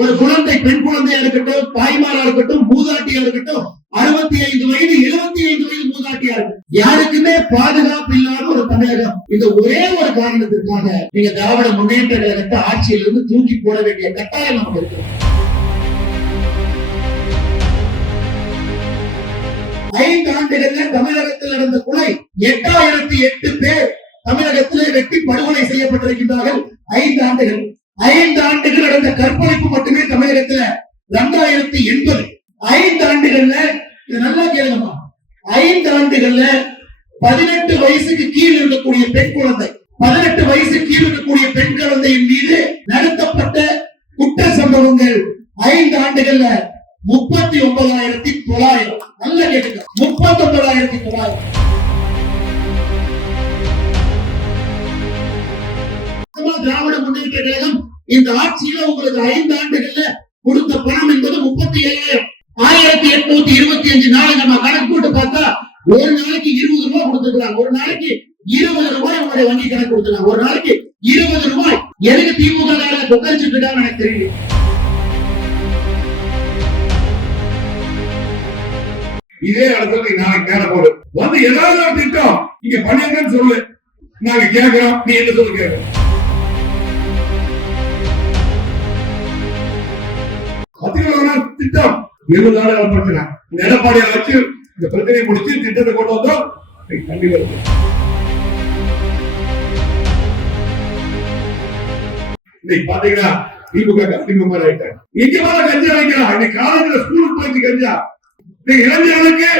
ஒரு குழந்தை, பெண் குழந்தையா இருக்கட்டும், தாய்மாரா இருக்கட்டும், மூதாட்டியா இருக்கட்டும், 65 வயது 75 வயது மூதாட்டியா இருக்கும், யாருக்குமே பாதுகாப்பு இல்லாத ஒரு தமிழகம். இந்த ஒரே ஒரு காரணத்திற்காக நீங்க திராவிட முன்னேற்ற கழகத்தை ஆட்சியிலிருந்து தூக்கி போட வேண்டிய கட்டாயம் நமக்கு இருக்கு. 5 ஆண்டுகள்ல தமிழகத்தில் நடந்த கொலை 8008 பேர் தமிழகத்திலே வெட்டி படுகொலை செய்யப்பட்டிருக்கின்றார்கள். 5 ஆண்டுகள். 5 ஆண்டுகள் நடந்த கற்பழிப்பு மட்டுமே தமிழகத்துல 2080. 5 ஆண்டுகள்ல, நல்லா கேளுங்கம்மா, 5 ஆண்டுகள்ல 18 வயசுக்கு கீழ் இருக்கக்கூடிய பெண் குழந்தை, 18 வயசு கீழ் இருக்கக்கூடிய பெண் குழந்தையின் மீது நடத்தப்பட்ட குற்ற சம்பவங்கள் 5 ஆண்டுகள்ல 39,900. நல்ல கேட்டுங்க, 39,900. திராவிட முன்னேற்ற கழகம் இந்த ஆட்சியில உங்களுக்கு 5 ஆண்டுகள்ல கொடுத்த பணம் என்பது 37,000. 1825 நாள் நம்ம கணக்கு போட்டு பார்த்தா ஒரு நாளைக்கு 20 ரூபாய் கொடுத்துருக்காங்க. ஒரு நாளைக்கு 20 ரூபாய் உங்களுடைய வங்கி கணக்கு கொடுத்துருக்காங்க. ஒரு நாளைக்கு 20 ரூபாய். எதுக்கு திமுக கொக்கரிச்சுட்டு இருக்காங்க எனக்கு தெரியல. இதே இடத்துல நாளைக்கு தேட போடும் வந்து ஏதாவது ஒரு திட்டம் இங்க பண்ணிருக்கேன்னு சொல்லு, நாங்க கேட்கிறோம், நீ என்ன சொல்லு கேட்க. திட்டம் 7 நாடுகள் பிரச்சனை. இந்த எடப்பாடியை வச்சு இந்த பிரச்சனையை முடிச்சு திட்டத்தை கொண்டு வந்தோம். கண்டிப்பா இன்னைக்கு பாத்தீங்கன்னா திமுக திமுக ஆயிட்டாங்க. இங்க மேல கஞ்சா வைக்கிறான். இன்னைக்கு காலேஜ்ல ஸ்கூலுக்கு போயிட்டு கஞ்சா. இன்னைக்கு இளைஞர்களுக்கு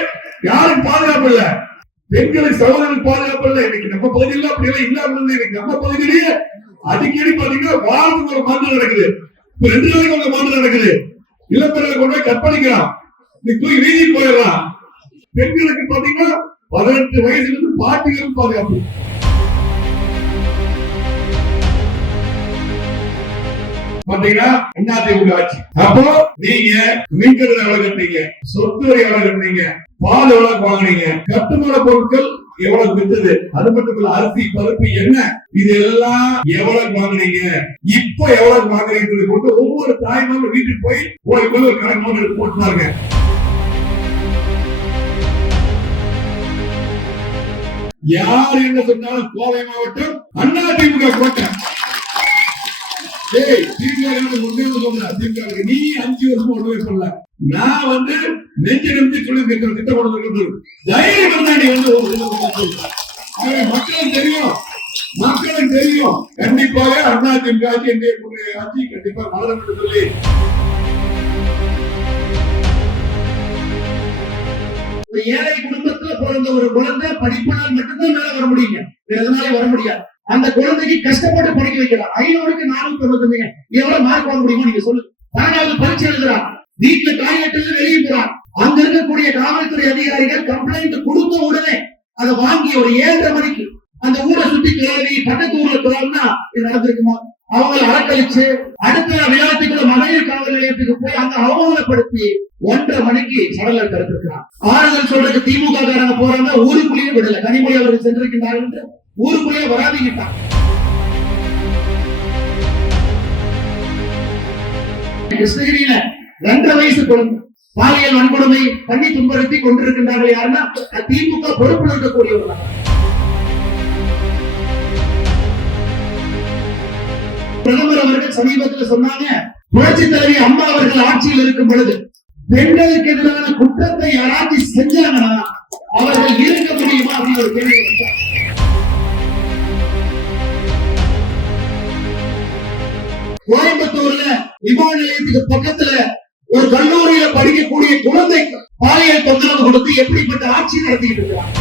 யாரும் பாதுகாப்பு இல்ல, பெண்களுக்கு சகோதரர்களுக்கு பாதுகாப்பு இல்ல. இன்னைக்கு நம்ம பகுதியில் அப்படி எல்லாம் இல்லாம இருந்து இன்னைக்கு நம்ம பகுதியிலேயே அடிக்கடி பாத்தீங்கன்னா வாரத்துக்கு ஒரு மாற்றம் நடக்குது. 2 நாளைக்கு ஒரு மாற்றம் நடக்குது. இளம்பெண்களை கொண்டு போய் கற்பழிக்கிறான், தூக்கி வீதி போயிடலாம். பெண்களுக்கு பாத்தீங்கன்னா 18 வயசுல இருந்து பாட்டிகளும் பாதுகாப்பு. பாத்தீங்கன்னா அதிமுக ஆட்சி. அப்போ நீங்க மீன்கடை எவ்வளவு கட்டினீங்க, சொத்து வரி எவ்வளவு கட்டினீங்க, பால் எவ்வளவு வாங்கினீங்க, கட்டுமான பொருட்கள் எவ்வளவு வித்தது, அது மட்டும் இல்ல அரிசி பருப்பு எண்ணெய் இதெல்லாம் எவ்வளவு வாங்குனீங்க, இப்ப எவ்வளவு வாங்குறீங்க போட்டு ஒவ்வொரு தாய்மாரும் வீட்டுக்கு போய் ஒரு கணக்கு எடுத்து போட்டுனாங்க. யார் என்ன சொன்னாலும் கோவை மாவட்டம் அதிமுக கோட்டை. நீ 5 வருஷம் ஒண்ணுமே சொல்லல, நான் வந்து நெஞ்சு நம்பி சொல்லி திட்டம் கொண்டு தைரியம் மக்களுக்கு தெரியும், மக்களுக்கு தெரியும். கண்டிப்பாக அதிமுக ஆட்சி என்டைய ஆட்சி கண்டிப்பா மலரும் என்று சொல்லி ஏழை குடும்பத்துல பிறந்த ஒரு குழந்தை படிப்பினால் மட்டும்தான் மேல வர முடியுங்க, எதனால வர முடியாது. அந்த குழந்தைக்கு கஷ்டப்பட்டு படிக்க வைக்கலாம். 500க்கு 490 எவ்வளவு மார்க் வாங்க முடியுமோ நீங்க சொல்லுங்க. 12வது பரீட்சை எழுதுறான், வீட்டுல டாய்லெட் வெளியே போறான். அங்க இருக்கக்கூடிய காவல்துறை அதிகாரிகள் கம்ப்ளைண்ட் கொடுத்த உடனே அதை வாங்கி ஒரு 7:30 மணிக்கு அந்த ஊரை சுத்தி கிளம்பி பக்கத்து ஊர்ல கிளம்புனா இது நடந்திருக்குமா? அவங்களை அலக்கழிச்சு அடுத்த விளையாட்டுக்குள்ள மகளிர் காவல் நிலையத்துக்கு போய் அங்க அவமானப்படுத்தி 1:30 மணிக்கு சடலர் கருத்திருக்கிறான். ஆறுதல் சொல்றதுக்கு திமுக காரங்க போறாங்க, ஊருக்குள்ளேயே விடல. கனிமொழி அவர்கள் சென்றிருக்கின்றார்கள், ஊருக்குள்ளேயே வராதிக்கிட்டான். கிருஷ்ணகிரியில 2.5 வயசு குழந்தை பாலியல் வன்கொடுமை பண்ணி துன்புறுத்தி கொண்டிருக்கின்றார்கள். யாருன்னா திமுக பொறுப்பில் இருக்கக்கூடியவர்கள். பிரதமர் அவர்கள் சமீபத்தில் சொன்னாங்க, புரட்சி தலைவி அம்மா அவர்கள் ஆட்சியில் இருக்கும் பொழுது பெண்களுக்கு எதிரான குற்றத்தை யாராச்சும் செஞ்சாங்கன்னா அவர்கள் இருக்க முடியுமா அப்படின்னு ஒரு கேள்வி வச்சார். கோயம்புத்தூர்ல விமான நிலையத்துக்கு பக்கத்துல ஒரு கல்லூரியில படிக்கக்கூடிய குழந்தைக்கு பாலியல் தொந்தரவு கொடுத்து எப்படிப்பட்ட ஆட்சி நடத்திட்டு இருக்கிறார்.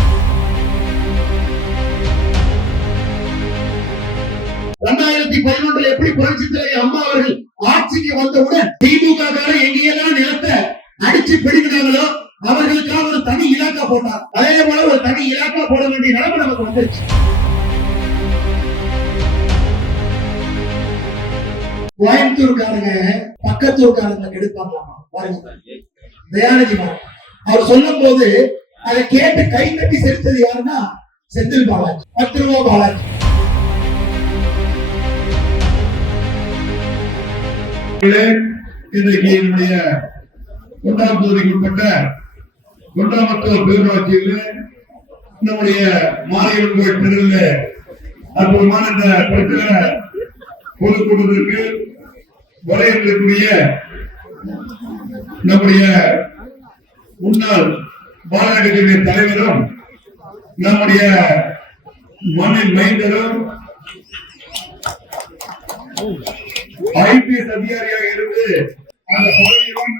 2011 எப்படி புரட்சி தலைவி அம்மா அவர்கள் ஆட்சிக்கு வந்தவுடன் திமுக எங்கேயெல்லாம் நிலத்தை அடிச்சு பிடிக்கிறாங்களோ அவர்களுக்காக ஒரு தனி இலாக்கா போட்டார். அதே போல ஒரு தனி இலாக்கா போட வேண்டிய நிலைமை நமக்கு வந்துருச்சு. கோயம்புத்தூர்காரங்க பக்கத்தூர்காரங்க எடுப்பாங்களாமா பாருங்க. தயாநிதி அவர் சொல்லும் போது அதை கேட்டு கை தட்டி செலுத்தது யாருன்னா செந்தில் பாலாஜி, 10 ரூபாய் பாலாஜி. இன்றைக்கு என்னுடைய 1ஆம் தொகுதிக்கு உட்பட்ட தொண்டாமத்தூர் பேரூராட்சியில் நம்முடைய மாரியம்மன் கோயில் தெருவில் அற்புதமான இந்த பிரச்சனை பொதுக்கூட்டத்திற்கு வரையக்கூடிய நம்முடைய முன்னாள் பாரதிய கட்சியுடைய தலைவரும் நம்முடைய மண்ணின் மைந்தரும் IPS அதிகாரியாக இருந்து அந்த பதவியிலும்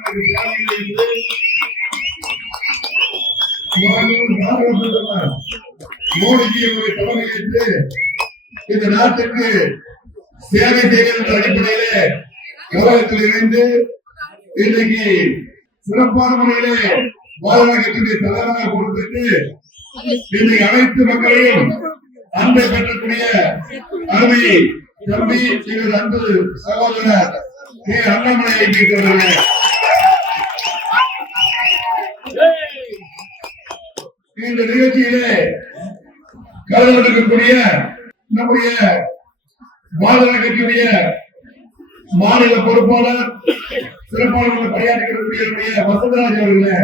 மோடிஜியுடைய தலைமையேற்று இந்த நாட்டுக்கு சேவை செய்கின்ற அடிப்படையிலே கழகத்தில் இணைந்து இன்றைக்கு சிறப்பான முறையிலே பாரதிய கட்சியுடைய தலைவராக பொறுப்பிட்டு இன்றைக்கு அனைத்து மக்களையும் அன்பை பெற்றக்கூடிய அருமை தம்பி எங்கள் அன்பு சகோதரர் கே. அண்ணாமலை அவர்கள் இந்த நிகழ்ச்சியிலே கலந்து கொண்டிருக்கக்கூடிய நம்முடைய பாரதிய கட்சியுடைய மாநில பொறுப்பாளர் சிறப்பாளர்கள் பணியாற்றக்கூடிய வசந்தராஜ் அவர்களே,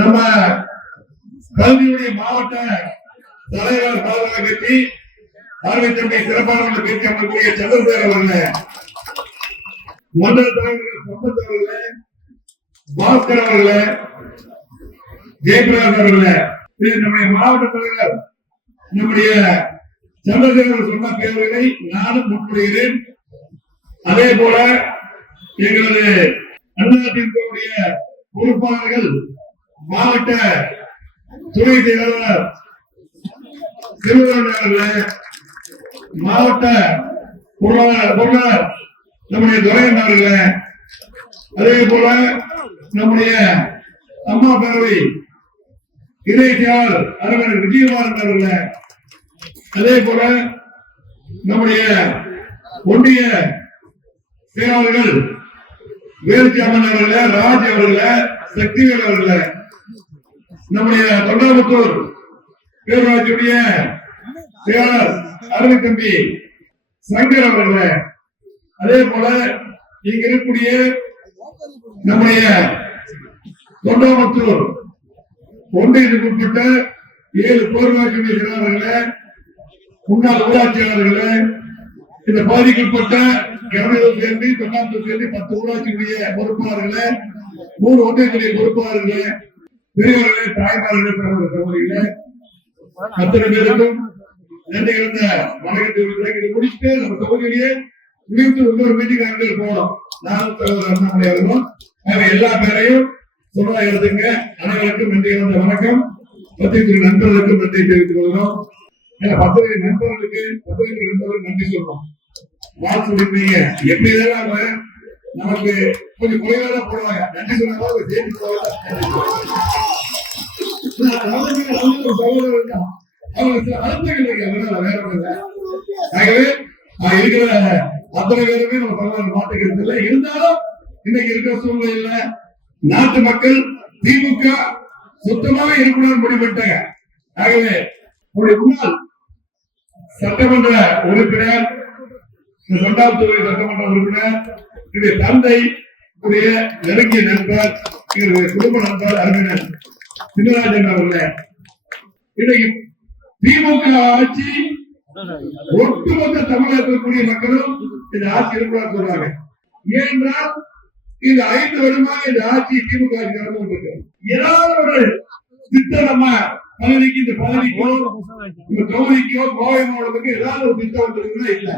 நம்ம கல்வியுடைய மாவட்ட தலைவர் பாரதிய கட்சி ஆர்வத்தினுடைய சிறப்பாளர்கள் பேச்சு அமரக்கூடிய சந்திரசேகர் அவர்களே, மண்டல தலைவர்கள் சம்பத் அவர்களே, பாஸ்கர் அவர்களே, ஜெயபிரகாஷ் அவர்களே, நம்முடைய மாவட்ட தலைவர் நம்முடைய சந்திரசேகர் சொன்ன பேர்களை நானும் முன்மொழிகிறேன். அதே போல எங்களது அதிமுகவுடைய பொறுப்பாளர்கள் மாவட்ட துணை செயலாளர் திருவள்ளுவர், மாவட்ட பொருளாளர் நம்முடைய துரையன் அவர்களே, அதே போல நம்முடைய அம்மா பேரவை இணை செயலாளர் அறிஞர் விஜயகுமார் அவர்களே, அதே போல நம்முடைய ஒன்றிய செயலாளர்கள் வேலுச்சாமன் அவர்களே, ராஜ் அவர்களே, சக்திவேல் அவர்களே, நம்முடைய தொண்டாமுத்தூர் பேரூராட்சியுடைய செயலாளர் அருமை தம்பி சங்கர் அவர்களே, அதே போல இங்க இருக்கக்கூடிய நம்முடைய தொண்டாமுத்தூர் ஒன்றியத்துக்கு உட்பட்ட 7 பேரூராட்சியுடைய செயலாளர்களே, முன்னாள் ஊராட்சியாளர்களே, இந்த பகுதிக்குட்பட்ட சேர்ந்து தொண்டாமுத்தூர் சேர்ந்து 10 ஊராட்சியுடைய பொறுப்பாளர்களே, 3 ஒன்றியத்துடைய பொறுப்பாளர்களே, பெரியவர்களே, தாய்மார்களே, சகோதரிகளே, அத்தனை பேருக்கும் நன்றி கலந்த வணக்கத்தை முடிச்சுட்டு நம்ம தொகுதியிலேயே முடிவுக்கு இன்னொரு மீட்டிங் போனோம். நானும் தலைவர் அண்ணாமலை அவர்களும் எல்லா பேரையும் சொல்றா எழுதுங்க. அனைவருக்கும் நன்றி கலந்த வணக்கம். பத்திரிகை நண்பர்களுக்கும் நன்றி தெரிவித்துக் கொள்கிறோம். பத்திரிகை நண்பர்களுக்கு பத்திரிகை நண்பர்களுக்கு நன்றி சொல்றோம். வாழ்த்து சொல்லிருந்தீங்க எப்படி நமக்கு கொஞ்சம் குறைவாக போடுவாங்க. நன்றி சொன்னாலும் சேர்த்து சகோதரர் அவங்களுக்கு அர்த்தங்கள் வேற ஒண்ணு. ஆகவே இருக்கிற அத்தனை பேருமே நம்ம சகோதரர் மாற்றுக்கிறது இல்லை. இருந்தாலும் இன்னைக்கு இருக்கிற சூழ்நிலையில நாட்டு மக்கள் திமுக சுத்தமாக இருக்கணும்னு முடிவிட்டாங்க. ஆகவே நம்முடைய முன்னாள் சட்டமன்ற உறுப்பினர், 2ஆம் தொகுதி சட்டமன்ற உறுப்பினர், என்னுடைய தந்தை நெருங்கிய நண்பர், எங்களுடைய குடும்ப நண்பர் அறிஞர் சின்னராஜன் அவர்களே, இன்னைக்கு திமுக ஆட்சி ஒட்டுமொத்த தமிழகத்தில் இருக்கக்கூடிய மக்களும் இந்த ஆட்சி இருப்பதாக சொல்றாங்க. ஏனென்றால் இந்த 5 வருடமாக இந்த ஆட்சி திமுக ஆட்சி நடந்து கொண்டிருக்கு. ஏதாவது ஒரு திட்டம் நம்ம பதவிக்கு இந்த பதவிக்கோ இந்த தொகுதிக்கோ கோவை மாவட்டத்துக்கு ஏதாவது ஒரு திட்டம் வந்துருக்குன்னா இல்ல.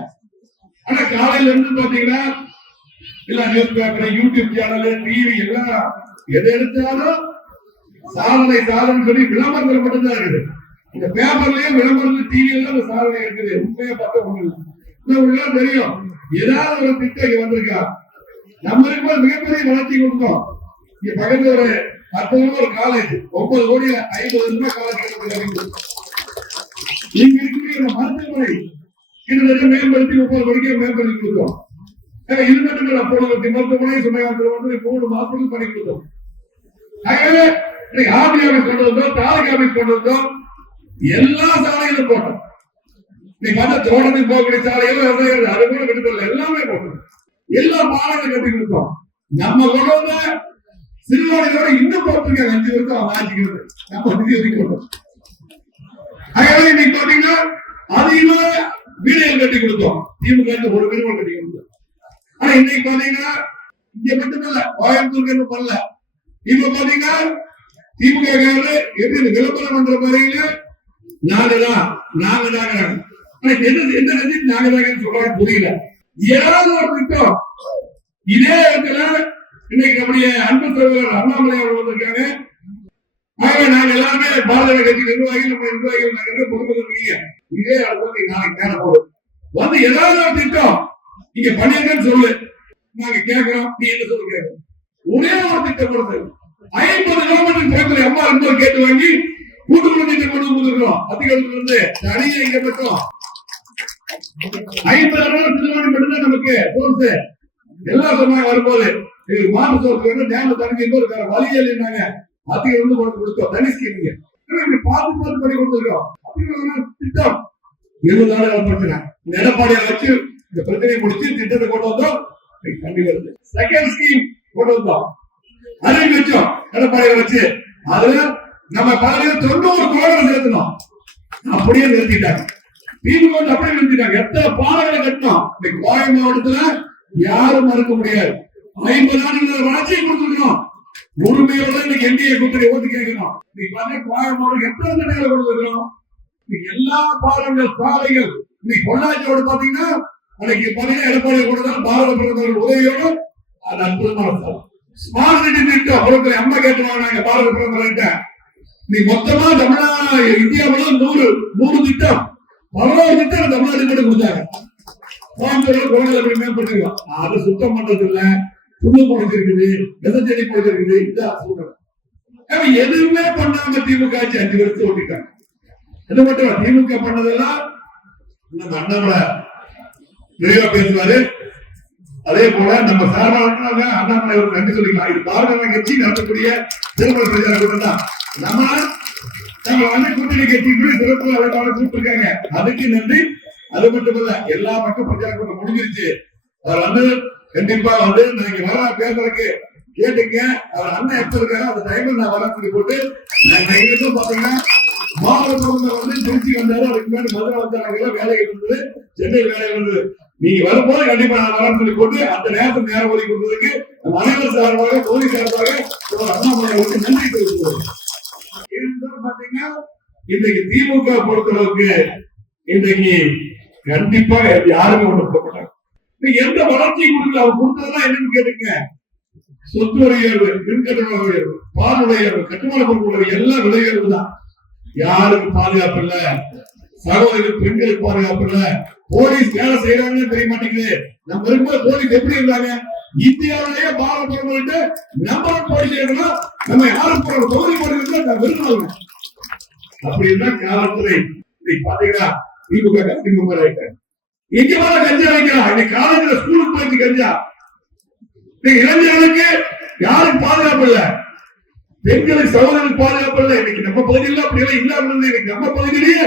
ஆனா காலையில இருந்து பாத்தீங்கன்னா இல்ல news paper, YouTube channel, TV எல்லாம் எதை எடுத்தாலும் சாதனை சொல்லி விளம்பரங்கள் மட்டும்தான் இருக்குது. இந்த பேப்பர்லயும் விளம்பரங்கள், டிவி எல்லாம் சாதனை இருக்குது. உண்மையா பார்த்தா ஒண்ணு இல்லை. தெரியும் ஏதாவது ஒரு திட்டம் இங்க வந்திருக்கா. நம்ம இருக்கும்போது மிகப்பெரிய வளர்ச்சி கொடுத்தோம். இங்க பக்கத்துல ஒரு 10 ஒரு காலேஜ் 9 கோடி 50 ரூபாய் காலேஜ் இங்க இருக்கக்கூடிய மருத்துவமனை கிட்டத்தட்ட மேம்படுத்தி 30 கோடிக்கே மேம்படுத்தி கொடுத்தோம். இது மட்டும் அப்பொழுது மருத்துவமனை சுமையாத்திரம் 3 மாசத்துக்கு பண்ணி கொடுத்தோம். ஆகவே ஆர்டி ஆபீஸ் கொண்டு வந்தோம், தாலுகா ஆபீஸ் கொண்டு வந்தோம், எல்லா சாலைகளும் போட்டோம். நீ பார்த்தா தோட்டத்துக்கு போகக்கூடிய சாலைகளும் அது கூட விடுதலை எல்லாமே போட்டோம். எல்லா பாலங்களும் கட்டி கொடுத்தோம். நம்ம கொண்டு வந்த சிறுவாணியோட இன்னும் போட்டிருக்காங்க 5 வருஷம் அவங்க ஆட்சிக்கிறது நம்ம நிதி ஒதுக்கி கொடுத்தோம். ஆகவே இன்னைக்கு பாத்தீங்கன்னா அதிகமா வீடுகள் கட்டி கொடுத்தோம். திமுக ஒரு வீடு கட்டி கொடுத்தோம். ஆனா இன்னைக்கு பாத்தீங்கன்னா இங்க மட்டுமல்ல, கோயம்புத்தூருக்கு பண்ணல. இப்ப பாத்தீங்கன்னா திமுக எப்படி விளம்பரம் பண்ற மாதிரியில நாங்கதான் என்ன நாங்க சொல்றாங்க புரியல. ஏதாவது ஒரு திட்டம் இதே இடத்துல இன்னைக்கு நம்முடைய அன்பு சகோதரர் அண்ணாமலை அவர்கள் வந்திருக்காங்க. ஆகவே நாங்க எல்லாருமே பாரதிய கட்சி நிர்வாகிகள் நம்ம நிர்வாகிகள் நாங்க பொறுப்பு இருக்கீங்க. இதே இடத்துல நாளைக்கு தேட போறோம் வந்து ஏதாவது ஒரு திட்டம் நீங்க பண்ணிருக்கேன்னு சொல்லு, நாங்க கேட்கிறோம். நீ என்ன சொல்லு கேட்கிறோம். ஒரே ஒரு திட்டம் கொடுத்து 50 கிலோமீட்டர் பக்கத்துல அம்மா இன்னொரு கேட்டு வாங்கி கூட்டுக்குழு திட்டம் கொண்டு கொடுத்துருக்கோம். அதிகாரத்துல இருந்து தனியா இங்க மட்டும் 50 கிலோமீட்டர் மட்டும்தான் நமக்கு சோர்ஸ். எல்லாம் சொன்னாங்க வரும்போது மாட்டு சோர்ஸ் வேணும், டேம் தண்ணி இன்னொரு வழியில் இருந்தாங்க. அதிக வந்து கொண்டு கொடுத்தோம். தனி ஸ்கீம் பார்த்து பார்த்து பண்ணி கொடுத்துருக்கோம். திட்டம் 7 நாள் பிரச்சனை எடப்பாடியை வச்சு இந்த பிரச்சனையை முடிச்சு திட்டத்தை கொண்டு வந்தோம். தண்ணி வருது. செகண்ட் ஸ்கீம் கொண்டு வந்தோம். அறிவிப்பு வச்சோம் எடப்பாடியை வச்சு. அதுல நம்ம பாதையில 90 கோடி சேர்த்தணும். அப்படியே நிறுத்திட்டாங்க. திமுக அப்படியே நிறுத்திட்டாங்க. எத்தனை பாலங்களை கட்டணும் இன்னைக்கு கோவை மாவட்டத்துல யாரும் மறுக்க முடியாது. 50 ஆண்டுகள் வளர்ச்சியை கொடுத்துருக்கணும். உரிமையோட இன்னைக்கு என்டிஏ கூட்டணி ஓட்டு கேட்கணும். இன்னைக்கு பாத்தீங்கன்னா கோவை மாவட்டம் எத்தனை திட்டங்களை கொடுத்துருக்கணும். எல்லா பாலங்கள் சாலைகள் இன்னைக்கு பொள்ளாச்சியோட பாத்தீங்கன்னா அன்னைக்கு பாத்தீங்கன்னா எடப்பாடி கூட தான் பாரத பிரதமர் உதவியோடு அது அற்புதமான ஸ்மார்ட் சிட்டி திட்டம் அவருக்கு அம்மா கேட்டுவாங்க பாரத பிரதமர். நீ மொத்தமா தமிழ்நாடு இந்தியாவில 100 திட்டம் 11 திட்டம் தமிழ்நாடு கூட கொடுத்தாங்க. மேம்பட்டுருக்கோம். அதை சுத்தம் பண்றது இல்ல, புண்ணு பொழைச்சிருக்குது, விதச்செடி பொழைச்சிருக்குது. இதான் சொல்றேன். எதுவுமே பண்ணாம திமுக ஆட்சி 5 வருஷம் ஓட்டிட்டாங்க. அது மட்டும் திமுக பண்ணதெல்லாம் நம்ம அண்ணாமலை நிறைவா பேசுவாரு. அதே போல நம்ம சார்பாக அண்ணாமலை ஒரு நன்றி சொல்லிக்கலாம். இது பாரதிய கட்சி நடத்தக்கூடிய திருமண பிரச்சார கூட்டம் தான். நம்ம கூட்டணி கட்சிக்கு சிறப்பு அழைப்பாளர் கூப்பிட்டுருக்காங்க. அதுக்கு நன்றி. அது மட்டுமல்ல, எல்லா மக்கள் பிரச்சார கூட்டம் முடிஞ்சிருச்சு. அவர் வந்து கண்டிப்பா வந்து நீங்க வர பேசுறதுக்கு கேட்டுங்க. அவர் அண்ணன் எப்ப இருக்காரோ அந்த டைம்ல நான் வர சொல்லி போட்டு எங்களுக்கும் பாத்தீங்கன்னா மாவட்ட பிரதமர் வந்து திருச்சி வந்தாரு. அதுக்கு முன்னாடி மதுரை வந்தாங்க. வேலை இருந்தது, சென்னை வேலை இருந்தது. நீங்க வரும்போது கண்டிப்பா நான் வரேன்னு சொல்லி போட்டு அந்த நேரத்துக்கு நேரம் ஒதுக்கி கொடுத்ததுக்கு அனைவர் சார்பாக தொகுதி சார்பாக அண்ணாமலை நன்றி தெரிவித்துள்ளது. பாத்தீங்கன்னா இன்றைக்கு திமுக பொறுத்தளவுக்கு இன்றைக்கு கண்டிப்பா யாருமே ஒண்ணு போட்டாங்க. எந்த வளர்ச்சி கொடுக்கல. அவர் கொடுத்ததெல்லாம் என்னன்னு கேட்டுங்க. சொத்து வரி உயர்வு, மின்கட்டண உயர்வு, பால் உயர்வு, கட்டுமான பொருட்கள் எல்லாம் விலை உயர்வு தான். யாருக்கு பாதுகாப்பு இல்ல, சகோதரர்கள் பெண்களுக்கு பாதுகாப்பு இல்ல. போலீஸ் வேலை செய்யறாங்கன்னு தெரிய மாட்டேங்குது. நம்ம இருக்கும்போது போலீஸ் எப்படி இருந்தாங்க? இந்தியாவிலேயே பாரத பிரதமர்கிட்ட நம்பர் போலீஸ் இருக்கணும். நம்ம யாரும் தொகுதி போடுறதுக்கு விரும்புவாங்க. அப்படின்னா காவல்துறை பாத்தீங்கன்னா திமுக திமுக ஆயிட்டாங்க. இங்க மேல கஞ்சா வைக்கலாம். இன்னைக்கு காலேஜ்ல ஸ்கூலுக்கு போயிட்டு கஞ்சா. இளைஞர்களுக்கு யாரும் பாதுகாப்பு இல்ல, பெண்களுக்கு சகோதரர்களுக்கு பாதுகாப்பு இல்ல. இன்னைக்கு நம்ம பகுதியில் அப்படி எல்லாம் இல்லாம இருந்து இன்னைக்கு நம்ம பகுதியிலேயே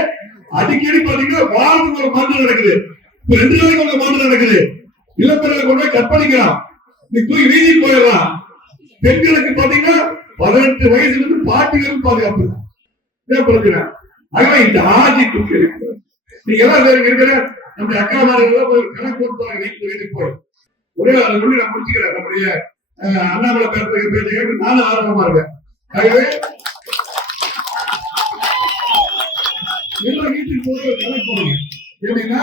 அடிக்கடி பாத்தீங்கன்னா வாரத்துக்கு ஒரு மாற்றம் நடக்குது. 2 நாளைக்கு ஒரு மாற்றம் நடக்குது. இளம்பெண்களை கொண்டு போய் கற்பழிக்கிறான். நீ தூக்கி வீதி போயிடலாம். பெண்களுக்கு பாத்தீங்கன்னா 18 வயசுல இருந்து பாட்டிகளுக்கு பாதுகாப்பு பிரச்சனை. ஆகவே இந்த ஆட்சி தூக்கி இருக்கிற நீங்க எல்லாம் இருக்கிற நம்முடைய அக்காமார்கள் போய் கணக்கு கொடுப்பாங்க. வீட்டுக்கு போய் ஒரே அதை சொல்லி நான் முடிச்சுக்கிறேன். நம்முடைய அண்ணாமலை பேசுறதுக்கு கேட்டு நானும் ஆர்வமா இருக்கேன். ஆகவே எல்லாம் வீட்டுக்கு போய் கணக்கு போடுங்க. எப்படின்னா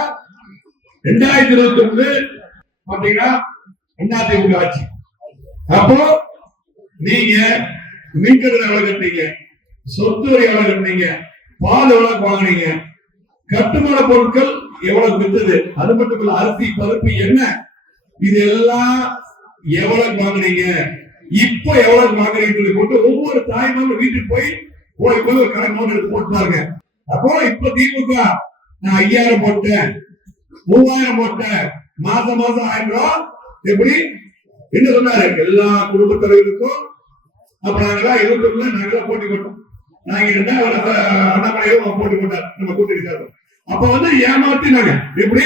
2021 பாத்தீங்கன்னா அதிமுக ஆட்சி. அப்போ நீங்க மின்கட்டணம் எவ்வளவு கட்டினீங்க, சொத்து வரி எவ்வளவு கட்டினீங்க, பால் எவ்வளவு வாங்கினீங்க, கட்டுமான பொருட்கள் எவ்வளவு வித்தது, அது மட்டும் இல்ல அரிசி பருப்பு எண்ணெய் இது எல்லாம் எவ்வளவு வாங்கினீங்க, இப்ப எவ்வளவு வாங்குறீங்கன்னு சொல்லி போட்டு ஒவ்வொரு தாய்மாரும் வீட்டுக்கு போய் ஒரு கணக்கு நோட் எடுத்து போட்டு பாருங்க. அப்போ இப்ப திமுக நான் 5000 போட்டேன், 3000 போட்டேன், மாசம் 1000 ரூபாய். எப்படி என்ன சொன்னாரு? எல்லா குடும்ப தலைவருக்கும் அப்ப நாங்கெல்லாம் 21 நாங்கெல்லாம் போட்டி போட்டோம். நாங்க அண்ணாமலையும் போட்டி போட்டார் நம்ம கூட்டணி. அப்ப வந்து ஏமாத்தினாங்க. எப்படி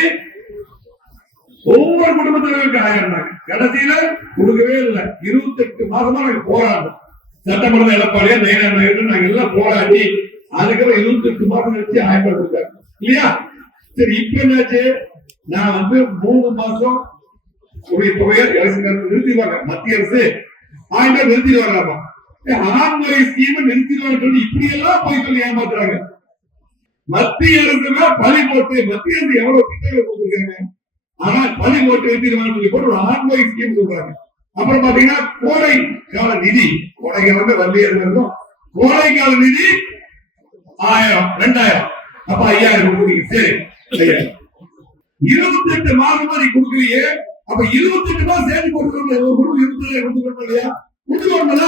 ஒவ்வொரு குடும்பத்தினருக்கு 1000 கடைசியில கொடுக்கவே இல்லை. 28 மாசமா நாங்க போராடும். சட்டமன்ற எடப்பாடியா நாங்க எல்லாம் போராடி அதுக்கப்புறம் 28 மாசம் கழிச்சு 1000 கொடுத்தாங்க இல்லையா? சரி, இப்ப என்னாச்சு? நான் 3 மாசம் தொகையை நிறுத்திடுவாங்க. மத்திய அரசு 1000 நிறுத்திடுவாங்க. ஆண்மொழி ஸ்கீம் நிறுத்திடுவாங்க சொல்லி இப்படி எல்லாம் போய் சொல்லி ஏமாத்துறாங்க. மத்திய அரசுனா பழி போட்டு மத்திய அரசு எவ்வளவு திட்டங்கள் கொடுத்துருக்காங்க. ஆனா பழி போட்டு நிறுத்திடுவாங்க சொல்லி போட்டு ஒரு ஆண்மொழி ஸ்கீம் சொல்றாங்க. அப்புறம் பாத்தீங்கன்னா கோடை கால நிதி, கோடை காலம் வள்ளியா இருக்கும். கோடை கால நிதி 1000 2000 அப்ப 5000 கொடுக்குறீங்க. சரி, 28 மாதம் மாதிரி கொடுக்குறீங்க. அப்ப 28 மாதம் சேர்த்து கொடுக்கணும். ஒரு குடும்பம் 27 கொடுக்கணும் இல்லையா? கொடுக்கணும்ல.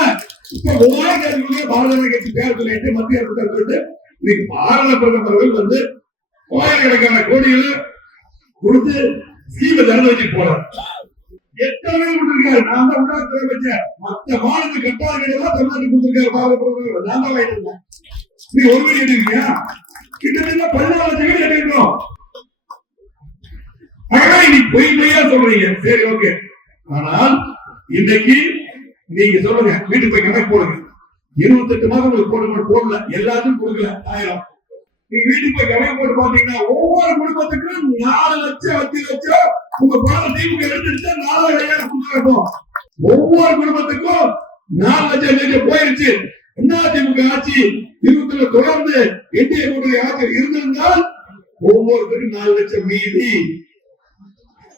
இப்ப 3000 பாரத கட்சி பேர் சொல்லிட்டு மத்திய அரசு சொல்லிட்டு இன்னைக்கு பாரத பிரதமர்கள் கோயில்களுக்கான கோடிகள் கொடுத்து ஸ்கீமை திறந்து வச்சுட்டு போறாரு. எத்தனை கொடுத்திருக்காரு? நான் தான் உண்டாக்குற வச்சேன். மற்ற மாநில கட்டாத கிடையாது தமிழ்நாட்டுக்கு கொடுத்திருக்காரு பாரத பிரதமர். நான் தான் வாங்கிட்டு நீ ஒரு மணி எடுக்கிறியா? கிட்டத்தட்ட 14 லட்சம் எடுக்கணும். நீ பொய்மையா சொல்றீங்க. சரி, ஓகே. ஆனால் இன்னைக்கு நீங்க சொல்லுங்க, வீட்டுக்கு போய் கணக்கு போடுங்க. 28 மாதம் உங்களுக்கு போடல, எல்லாத்துக்கும் கொடுக்கல 1000. நீங்க வீட்டுக்கு போய் கணக்கு போட்டு பாத்தீங்கன்னா ஒவ்வொரு குடும்பத்துக்கும் 4 லட்சம் 5 லட்சம் உங்க பணம் திமுக எடுத்துட்டு 4000 கொடுத்துருக்கோம். ஒவ்வொரு குடும்பத்துக்கும் 4 லட்சம் போயிருச்சு. அதிமுக ஆட்சி 20 தொடர்ந்து என்டிஏ கூட்டணி ஆட்சி இருந்திருந்தால் ஒவ்வொருத்தருக்கும் 4 லட்சம் மீதி.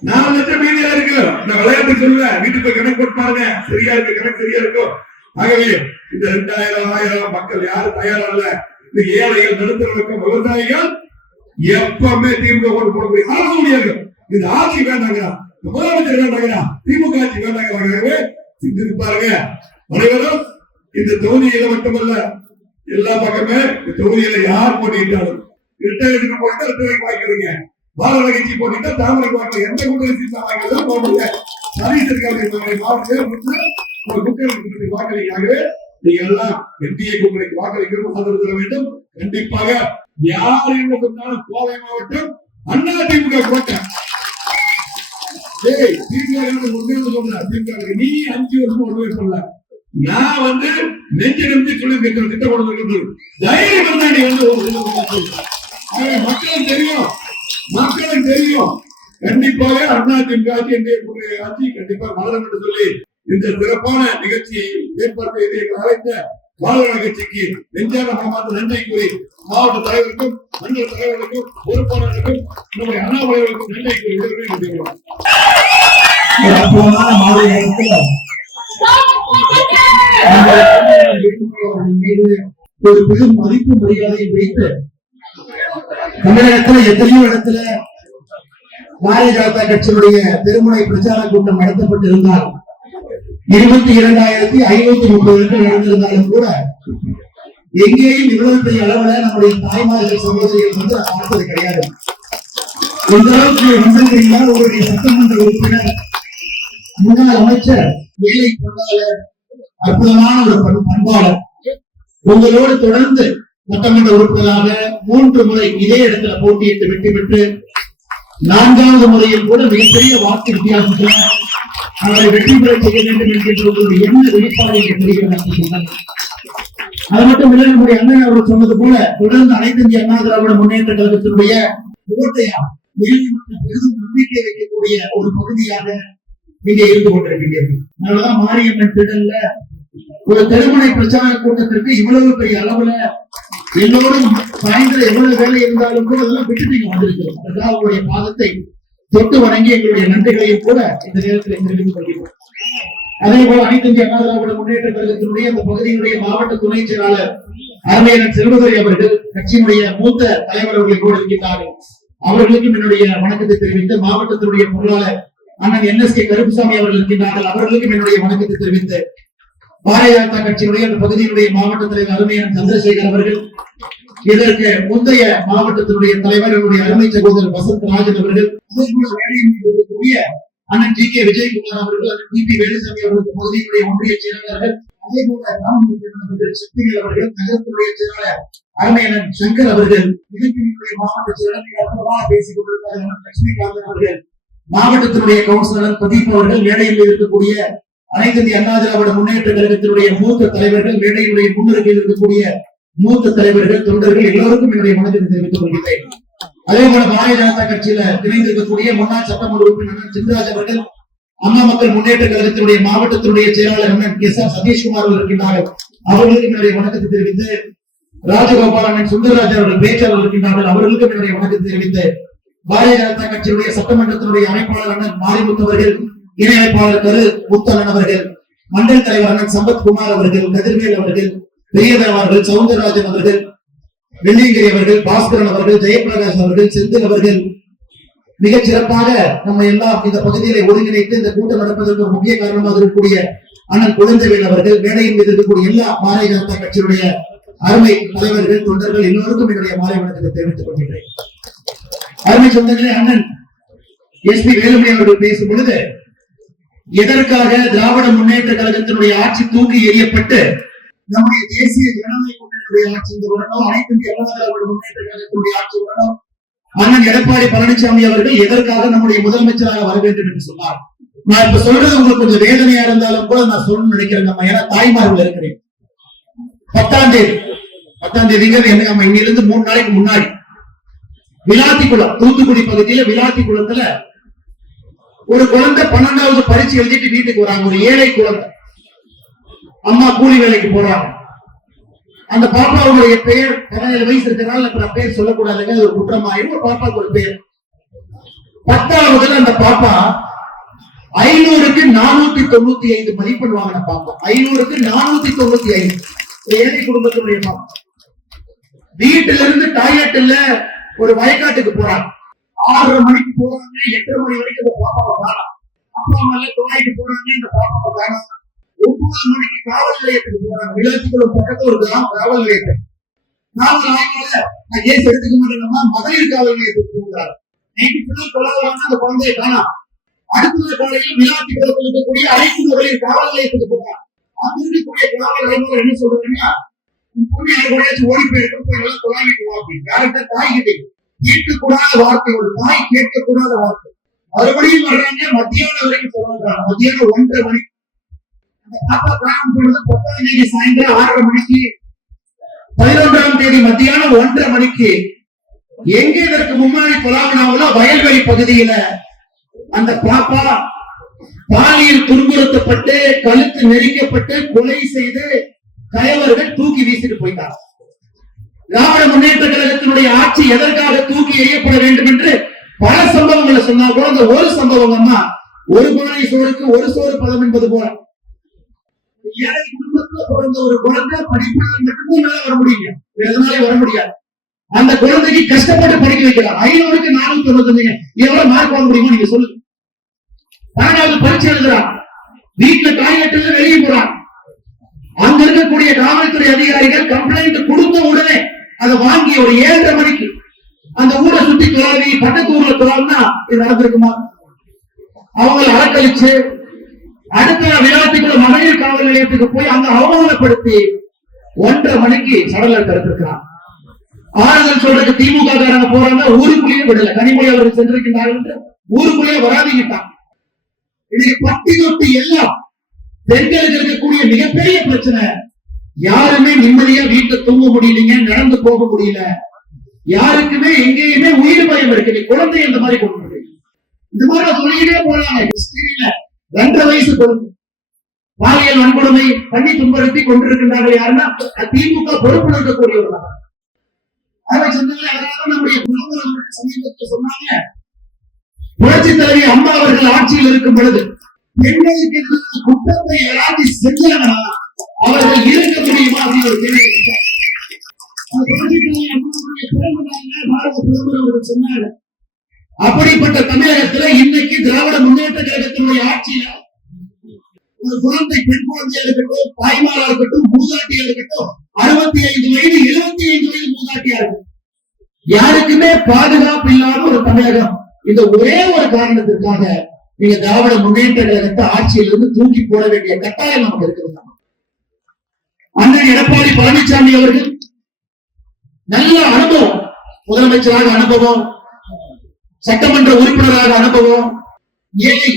4 லட்சம் மீதியா இருக்கு. இந்த விளையாட்டு சொல்ல வீட்டுக்கு போய் கணக்கு போட்டு பாருங்க. சரியா இருக்கு, கணக்கு சரியா இருக்கும். ஆகவே இந்த 2000 1000 மக்கள் யாரும் தயாரா இல்ல. இந்த ஏழைகள், நடுத்தரவர்க்கம், விவசாயிகள் எப்பவுமே திமுக ஓட்டு போட முடியும். அரசு முடியாது. இந்த ஆட்சி வேண்டாங்க, முதலமைச்சர் வேண்டாங்க, திமுக ஆட்சி வேண்டாங்க. சிந்தித்து பாருங்க. அனைவரும் இந்த தொகுதியில மட்டுமல்ல, எல்லா பக்கமே இந்த தொகுதியில யார் போட்டிட்டாலும் இரட்டை போயிட்டு இரட்டைக்கு வாய்க்கிறீங்க. பாரத கட்சி போட்டிட்டா தாமரைக்கு வாய்க்க எந்த கூட்டணி சீட்டா வாய்க்கிறதா போடுங்க. வாக்களிக்காகவே நீங்க எல்லாம் என்டிஏ கூட்டணிக்கு வாக்களிக்கணும், ஆதரவு தர வேண்டும். கண்டிப்பாக யார் என்ன சொன்னாலும் கோவை மாவட்டம் அதிமுக கோட்டை. நீ 5 வருஷம் ஒண்ணுமே சொல்ல. நான் நெஞ்சு நம்பி சொல்லி திட்டம் கொடுத்து தைரியம் மக்களும் தெரியும், மக்களும் தெரியும். கண்டிப்பாக அதிமுக ஆட்சி, என்டிஏ கூட்டணி ஆட்சி கண்டிப்பாக மலரும் என்று சொல்லி இந்த சிறப்பான நிகழ்ச்சியை ஏற்படுத்த அழைத்த பாரத கட்சிக்கு நெஞ்சான மனமார்ந்த நன்றி கூறி மாவட்ட தலைவருக்கும், மண்டல தலைவர்களுக்கும், பொறுப்பாளர்களுக்கும், நம்முடைய அண்ணாமலைகளுக்கும் நன்றி கூறி விடைபெறுகிறேன். ஒரு பெரும் மதிப்பு மரியாதையை வைத்து தமிழகத்துல எத்தனையோ இடத்துல பாரதிய ஜனதா கட்சியினுடைய திருமுனை பிரச்சார கூட்டம் நடத்தப்பட்டிருந்தால் 22,530 நடந்திருந்தாலும் கூட எங்கேயும் இவ்வளவு பெரிய அளவுல நம்முடைய தாய்மார்கள் சகோதரிகள் பார்த்தது கிடையாது. இந்த அளவுக்கு வந்திருக்கிறீங்களா? உங்களுடைய சட்டமன்ற உறுப்பினர், முன்னாள் அமைச்சர், வேலை பொருளாளர், அற்புதமான ஒரு பண்பாளர், உங்களோடு தொடர்ந்து சட்டமன்ற உறுப்பினராக 3 முறை இதே இடத்துல போட்டியிட்டு வெற்றி பெற்று 4வது முறையில் கூட மிகப்பெரிய வாக்கு வித்தியாசத்தில் அவரை வெற்றி பெற செய்ய வேண்டும் என்கின்ற ஒரு எண்ண வெளிப்பாடு தெரிகிறது. அது மட்டும் இல்லை, நம்முடைய அண்ணன் அவர்கள் சொன்னது போல தொடர்ந்து அனைத்து இந்திய அண்ணா திராவிட முன்னேற்ற கழகத்தினுடைய பெரிதும் நம்பிக்கை வைக்கக்கூடிய ஒரு பகுதியாக இங்கே இருந்து கொண்டிருக்கின்றது. அதனாலதான் மாரியம்மன் திடல்ல ஒரு திருமண பிரச்சார கூட்டத்திற்கு இவ்வளவு பெரிய அளவுல எல்லோரும் சாயந்தரம் எவ்வளவு வேலை இருந்தாலும் கூட அதெல்லாம் விட்டுட்டு வந்திருக்கிறோம். அதுதான் அவருடைய பாதத்தை தொட்டு வணங்கி எங்களுடைய நன்றிகளையும் கூட இந்த நேரத்தில் தெரிவித்துக் கொள்கிறோம். அதே போல அனைத்து இந்திய அண்ணா திராவிட முன்னேற்ற கழகத்தினுடைய அந்த பகுதியினுடைய மாவட்ட துணை செயலாளர் அருமையன் செல்வதுரை அவர்கள், கட்சியினுடைய மூத்த தலைவர் அவர்கள் கூட இருக்கின்றார்கள். அவர்களுக்கும் என்னுடைய வணக்கத்தை தெரிவித்து, மாவட்டத்தினுடைய பொருளாளர் அண்ணன் NSK கருப்புசாமி அவர்கள் இருக்கின்றார்கள், அவர்களுக்கும் என்னுடைய வணக்கத்தை தெரிவித்து, பாரதிய ஜனதா கட்சியினுடைய அந்த பகுதியினுடைய மாவட்ட தலைவர் அருமையன் சந்திரசேகர் அவர்கள், இதற்கு முந்தைய மாவட்டத்தினுடைய தலைவர் என்னுடைய அருமை சகோதரர் வசந்த் ராஜன் அவர்கள், அதே போல வேலையினுடைய அண்ணன் GK விஜயகுமார் அவர்கள், அண்ணன் TP வேலுசாமி அவர்களுக்கு பகுதியினுடைய ஒன்றிய செயலாளர்கள், அதே போல கிராமங்கள் சக்திகள் அவர்கள், நகரத்துடைய செயலாளர் அருமையன் சங்கர் அவர்கள், இதற்கு மாவட்ட செயலாளர் பேசிக் கொண்டிருக்கிறார் லட்சுமிகாந்த் அவர்கள், மாவட்டத்தினுடைய கவுன்சிலர் பிரதீப் அவர்கள், மேடையில் இருக்கக்கூடிய அனைத்து இந்திய அண்ணா திராவிட முன்னேற்ற கழகத்தினுடைய மூத்த தலைவர்கள், மேடையினுடைய முன்னிறுக்கையில் இருக்கக்கூடிய மூத்த தலைவர்கள், தொண்டர்கள் எல்லோருக்கும் என்னுடைய வணக்கத்தை தெரிவித்துக் கொள்கிறேன். அதே போல பாரதிய ஜனதா கட்சியில இணைந்திருக்கக்கூடிய முன்னாள் சட்டமன்ற உறுப்பினர் சிந்தராஜ் அவர்கள், அம்மா மக்கள் முன்னேற்ற கழகத்தினுடைய மாவட்டத்தினுடைய செயலாளர் அண்ணன் எஸ்.ஆர். சதீஷ்குமார் அவர்கள் இருக்கின்றார்கள். அவர்களுக்கும் என்னுடைய வணக்கத்தை தெரிவித்து, ராஜகோபால் அண்ணன் சுந்தரராஜ் அவர்கள் பேச்சாளர் இருக்கின்றார்கள். அவர்களுக்கும் என்னுடைய வணக்கத்தை தெரிவித்து, பாரதிய ஜனதா கட்சியினுடைய சட்டமன்றத்தினுடைய அமைப்பாளர் அண்ணன் மாரிமுத்து அவர்கள், இணை அமைப்பாளர் கரு முத்தண்ணன் அவர்கள், மண்டல தலைவர் அண்ணன் சம்பத்குமார் அவர்கள், கதிர்வேல் அவர்கள், பெரியதேவ அவர்கள், சவுந்தரராஜன் அவர்கள், வெள்ளியங்கிரி அவர்கள், பாஸ்கரன் அவர்கள், ஜெயபிரகாஷ் அவர்கள், செந்தில் அவர்கள் மிகச் சிறப்பாக நம்ம எல்லாம் இந்த பகுதியிலே ஒருங்கிணைத்து இந்த கூட்டம் நடப்பதற்கு ஒரு முக்கிய காரணமாக இருக்கக்கூடிய அண்ணன் குழந்தைவேல் அவர்கள், மேடையின் மீது இருக்கக்கூடிய எல்லா பாரதிய ஜனதா கட்சியினுடைய அருமை தலைவர்கள், தொண்டர்கள் எல்லோருக்கும் என்னுடைய மாலை வணக்கத்தை தெரிவித்துக் கொள்கிறேன். அருமை சொந்தங்களே, அண்ணன் எஸ்.பி. வேலுமணி அவர்கள் பேசும் பொழுது எதற்காக திராவிட முன்னேற்ற கழகத்தினுடைய ஆட்சி தூக்கி எறியப்பட்டு நம்முடைய தேசிய ஜனநாயக கூட்டணியுடைய ஆட்சி இந்த வருடம், அனைத்து இந்திய அண்ணா திராவிட முன்னேற்ற கழகத்தினுடைய ஆட்சி வருடம் அண்ணன் எடப்பாடி பழனிசாமி அவர்கள் எதற்காக நம்முடைய முதலமைச்சராக வர வேண்டும் என்று சொன்னார். நான் இப்ப சொல்றது உங்களுக்கு கொஞ்சம் வேதனையா இருந்தாலும் கூட நான் சொல்லணும்னு நினைக்கிறேன். நம்ம ஏன்னா தாய்மார்கள் இருக்கிறேன். 10ஆம் தேதி நம்ம இன்னிலிருந்து 3 நாளைக்கு முன்னாடி விளாத்திக்குளம், தூத்துக்குடி பகுதியில விளாத்திக்குளத்துல ஒரு குழந்தை 12வது பரீட்சை எழுதிட்டு வீட்டுக்கு வராங்க. ஒரு ஏழை குழந்தை, அம்மா கூலி வேலைக்கு போறாங்க. அந்த பாப்பாவுடைய பெயர் 17 வயசு இருக்கிறனால பேர் சொல்லக்கூடாதுங்க, ஒரு குற்றமாயிரும். ஒரு பாப்பாவுக்கு ஒரு பேர் 10ஆவதுல அந்த பாப்பா 500க்கு 495 மதிப்பெண் வாங்கின பாப்பா. 500க்கு 495. ஏழை குடும்பத்தினுடைய பாப்பா வீட்டில இருந்து டாய்லெட்ல ஒரு வயக்காட்டுக்கு போறாங்க. 6:30 மணிக்கு போறாங்க, 8:30 மணி வரைக்கும் அந்த பாப்பாவை காணோம். அப்பா அம்மா எல்லாம் துணைக்கு போறாங்க, இந்த பாப்பாவை காணோம். 9 மணிக்கு காவல் நிலையத்துக்கு போறாங்க. விளாத்திக்குளம் பக்கத்துல ஒரு காவல் நிலையத்துக்கு. நாங்கள் நான் கேஸ் எடுத்துக்க மாட்டேங்கம்மா, மகளிர் காவல் நிலையத்துக்கு போகிறாங்க. நைட்டு ஃபுல்லா கொலாவராங்க, அந்த குழந்தையை காணோம். அடுத்த காலையில் விளாத்திக்குளத்தில் இருக்கக்கூடிய அனைத்து மகளிர் காவல் நிலையத்துக்கு போறாங்க. அங்க இருக்கக்கூடிய காவல் நிலையம் என்ன சொல்றாங்கன்னா, ஓடி போயிருக்க நல்லா கொலாவிட்டு வா அப்படின்னு. யார்கிட்ட? தாய் கிட்டே. கேட்கக்கூடாத வார்த்தை, ஒரு தாய் கேட்கக்கூடாத வார்த்தை. மறுபடியும் வர்றாங்க, மத்தியானம் வரைக்கும் சொல்றாங்க. மத்தியானம் 1:30 மணிக்கு அந்த பாப்பா கிராமம் பொழுது 10ஆம் தேதி சாயந்தரம் 6:30 மணிக்கு, 11ஆம் தேதி மத்தியானம் 1:30 மணிக்கு எங்க இதற்கு முன்னாடி கொலாவினாவோ வயல்வெளி பகுதியில அந்த பாப்பா பாலியல் துன்புறுத்தப்பட்டு கழுத்து நெரிக்கப்பட்டு கொலை செய்து கயவர்கள் தூக்கி வீசிட்டு போயிட்டார். திராவிட முன்னேற்ற கழகத்தினுடைய ஆட்சி எதற்காக தூக்கி எறியப்பட வேண்டும் என்று பல சம்பவங்களை சொன்னா கூட அந்த ஒரு சம்பவம் அம்மா, ஒரு பானை சோறுக்கு ஒரு சோறு பதம் என்பது போல ஏழை குடும்பத்தில் பிறந்த ஒரு குழந்தை படிப்பால் மட்டும்தான் மேல வர முடியுங்க, எதனாலே வர முடியாது. அந்த குழந்தைக்கு கஷ்டப்பட்டு படிக்க வைக்கலாம். 500க்கு 495 எவ்வளவு மார்க் வாங்க முடியுமோ நீங்க சொல்லுங்க. 12வது பரீட்சை எழுதுறான், வீட்டுல டாய்லெட்ல வெளியே போறான். அங்க இருக்கக்கூடிய காவல்துறை அதிகாரிகள் கம்ப்ளைண்ட் கொடுத்த உடனே அதை வாங்கி ஒரு 7:30 மணிக்கு அந்த ஊரை சுத்தி துளாவி பக்கத்து ஊர்ல துளாவினா இது நடந்திருக்குமா? அவங்களை அலக்கழிச்சு அடுத்த விளையாட்டுக்குள்ள மகளிர் காவல் நிலையத்துக்கு போய் அங்க அவமானப்படுத்தி 1:30 மணிக்கு சடலர் தடுத்திருக்கிறான். ஆறுதல் சொல்றதுக்கு திமுக காரங்க போறாங்க, ஊருக்குள்ளேயே விடல. கனிமொழி அவர்கள் சென்றிருக்கின்றார்கள் என்று ஊருக்குள்ளேயே வராதிக்கிட்டான். இன்னைக்கு பட்டி தொட்டி எல்லாம் பெண்களுக்கு இருக்கக்கூடிய மிகப்பெரிய பிரச்சனை. யாருமே நிம்மதியா வீட்டுல தூங்க முடியலீங்க, நடந்து போக முடியல. யாருக்குமே எங்கேயுமே உயிர் பயம் இருக்கு. குழந்தை இந்த மாதிரி கொண்டு இந்த மாதிரி சொல்லிக்கிட்டே போறாங்க. 2.5 வயசு குழந்தை பாலியல் வன்கொடுமை பண்ணி துன்படுத்தி கொண்டிருக்கின்றார்கள். யாருன்னா திமுக பொறுப்பில் இருக்கக்கூடியவர்கள். நம்முடைய சமீபத்தில் சொன்னாங்க, புரட்சி தலைவி அம்மா அவர்கள் ஆட்சியில் இருக்கும் பொழுது பெண்களுக்கு குற்றத்தை யாராவது செஞ்சாங்கன்னா அவர்கள் இருக்க முடியுமா அப்படின்னு ஒரு கேள்வி சொன்னாங்க. அப்படிப்பட்ட தமிழகத்துல இன்னைக்கு திராவிட முன்னேற்ற கழகத்தினுடைய ஆட்சியில ஒரு குழந்தை, பெண் குழந்தையா இருக்கட்டும், தாய்மாரா இருக்கட்டும், மூதாட்டியா இருக்கட்டும், 65 வயது 75 வயது மூதாட்டியா இருக்கும், யாருக்குமே பாதுகாப்பு இல்லாத ஒரு தமிழகம். இந்த ஒரே ஒரு காரணத்திற்காக நீங்க திராவிட முன்னேற்ற கழகத்தை ஆட்சியிலிருந்து தூக்கி போட வேண்டிய கட்டாயம் நமக்கு இருக்கிறது. அண்ணன் எடப்பாடி பழனிசாமி அவர்கள் நல்ல அனுபவம், முதலமைச்சராக அனுபவம், சட்டமன்ற உறுப்பினராக அனுபவம், ஏழை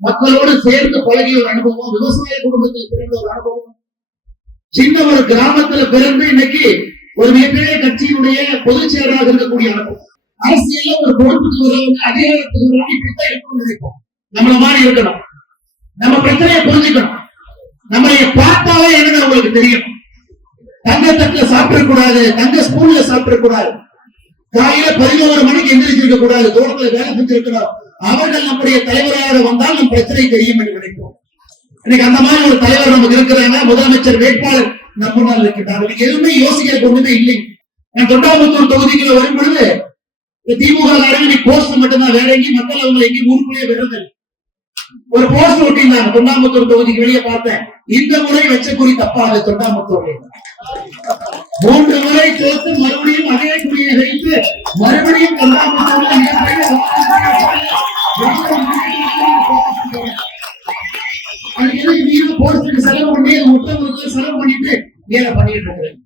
மக்களோடு சேர்ந்து பழகிய ஒரு அனுபவம், விவசாய குடும்பத்தில் பிறந்த ஒரு அனுபவம், சின்ன ஒரு கிராமத்துல பிறந்து இன்னைக்கு ஒரு மிகப்பெரிய கட்சியினுடைய பொதுச் செயலராக இருக்கக்கூடிய அனுபவம். அரசியல்ல ஒரு பொறுப்புக்கு வருவங்க அதிகாரத்துக்கு வருவங்க இப்படித்தான் இருக்கணும்னு நினைப்போம். நம்மள மாதிரி இருக்கணும், நம்ம பிரச்சனையை புரிஞ்சுக்கணும், நம்மளைய பார்த்தாவே என்னன்னு உங்களுக்கு தெரியும். தங்க தட்டுல சாப்பிடக்கூடாது, தங்க ஸ்பூன்ல சாப்பிடக்கூடாது, காலையில 11 மணிக்கு எந்திரிச்சிருக்க கூடாது, தோட்டத்துல வேலை செஞ்சிருக்கணும். அவர்கள் நம்முடைய தலைவராக வந்தால் நம் பிரச்சனை தெரியும் என்று நினைப்போம். இன்னைக்கு அந்த மாதிரி ஒரு தலைவர் நமக்கு இருக்கிறாங்க. முதலமைச்சர் வேட்பாளர் நம்ம முன்னால் இருக்கிறார். இன்னைக்கு எதுவுமே யோசிக்கிறதுக்கு ஒண்ணுமே இல்லை. நான் தொண்டாமுத்தூர் தொகுதிக்குள்ள வரும் பொழுது திமுக போஸ்ட் மட்டும்தான், வேற எங்கேயும் மக்கள் அவங்க எங்கேயும் ஊருக்குள்ளேயே விடுறது. ஒரு போஸ்ட் ஒட்டியிருந்தாங்க தொண்டாமுத்தூர் தொகுதிக்கு வெளியே பார்த்தேன். இந்த முறை வச்ச குறி தப்பாது. தொண்டாமுத்தூர் 3 முறை தோற்று மறுபடியும் அதே குறியை வைத்து மறுபடியும் தொண்டாமுத்தூர்ல செலவு பண்ணி முட்டை செலவு பண்ணிட்டு வேலை பண்ணிட்டு இருக்கிறேன்.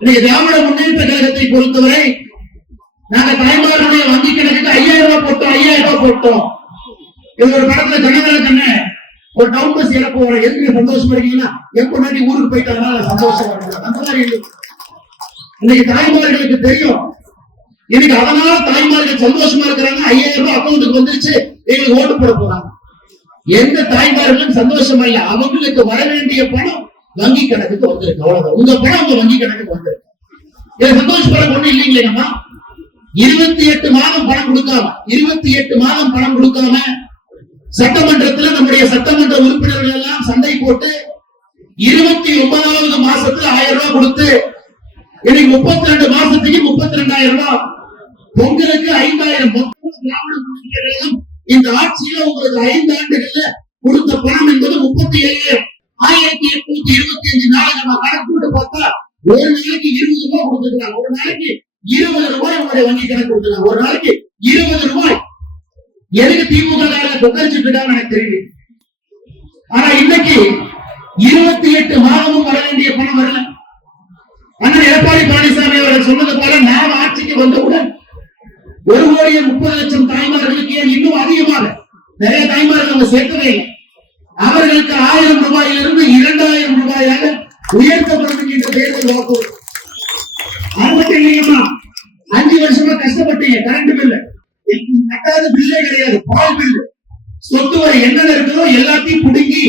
இன்னைக்கு திராவிட முன்னேற்ற கழகத்தை பொறுத்தவரை நாங்க தாய்மார்களுடைய வங்கி கணக்குக்கு 5000 ரூபாய் போட்டோம், 5000 ரூபாய் போட்டோம். இது ஒரு படத்துல ஜனநாயக கண்ண ஒரு டவுன் பஸ் இறப்பு வர எதுக்கு சந்தோஷமா இருக்கீங்கன்னா எப்ப முன்னாடி ஊருக்கு போயிட்டாங்க சந்தோஷமா இருக்காங்க. அந்த மாதிரி இன்னைக்கு தாய்மார்களுக்கு தெரியும். இன்னைக்கு அதனால தாய்மார்கள் சந்தோஷமா இருக்கிறாங்க. 5000 ரூபாய் அக்கௌண்ட்டுக்கு வந்துருச்சு, எங்களுக்கு ஓட்டு போட போறாங்க. எந்த தாய்மார்களும் சந்தோஷமா இல்ல. அவங்களுக்கு வர வேண்டிய பணம் வங்கி கணக்குக்கு வந்திருக்கு, அவ்வளவுதான். உங்க பணம் உங்க வங்கி கணக்குக்கு வந்திருக்கு. இதை சந்தோஷப்பட ஒண்ணு இல்லைங்களேம்மா. 28 மாதம் பணம் கொடுக்காம 28 மாதம் பணம் கொடுக்காம சட்டமன்றத்தில் நம்முடைய சட்டமன்ற உறுப்பினர்கள் எல்லாம் சண்டை போட்டு 29வது மாசத்துல 1000 ரூபாய் கொடுத்து இன்னைக்கு 32 மாசத்துக்கு 32,000 ரூபாய், பொங்கலுக்கு 5,000. இந்த ஆட்சியில உங்களுக்கு 5 ஆண்டுகள்ல கொடுத்த பணம் என்பது 37,000. 1825 நாள் நம்ம கணக்கு போட்டு பார்த்தா ஒரு நாளைக்கு 20 ரூபாய் கொடுத்துருக்காங்க. ஒரு நாளைக்கு 20 ரூபாய் உங்களுடைய வங்கி கணக்கு கொடுத்துருக்காங்க. ஒரு நாளைக்கு 20 ரூபாய். எதுக்கு திமுக கொக்கரிச்சுட்டு இருக்காங்க எனக்கு தெரியல. ஆனா இன்னைக்கு 28 மாதமும் வர வேண்டிய பணம் வரல. அண்ணன் எடப்பாடி பழனிசாமி அவர்கள் சொன்னது போல நாம் ஆட்சிக்கு வந்தவுடன் 1,30,00,000 தாய்மார்களுக்கு ஏன் இன்னும் அதிகமாக நிறைய தாய்மார்கள் அவங்க சேர்க்கவே இல்லை. அவர்களுக்கு 1000 ரூபாயிலிருந்து 2,000 ரூபாயாக உயர்த்தப்படும் என்ற தேர்தல் வாக்குறுதி. அது மட்டும் இல்லையம்மா, 5 வருஷமா கஷ்டப்பட்டீங்க. கரண்ட் பில்லு கட்டாத பில்லே கிடையாது, பால் பில்லு, சொத்து வரை என்னென்ன இருக்குதோ எல்லாத்தையும் புடுங்கி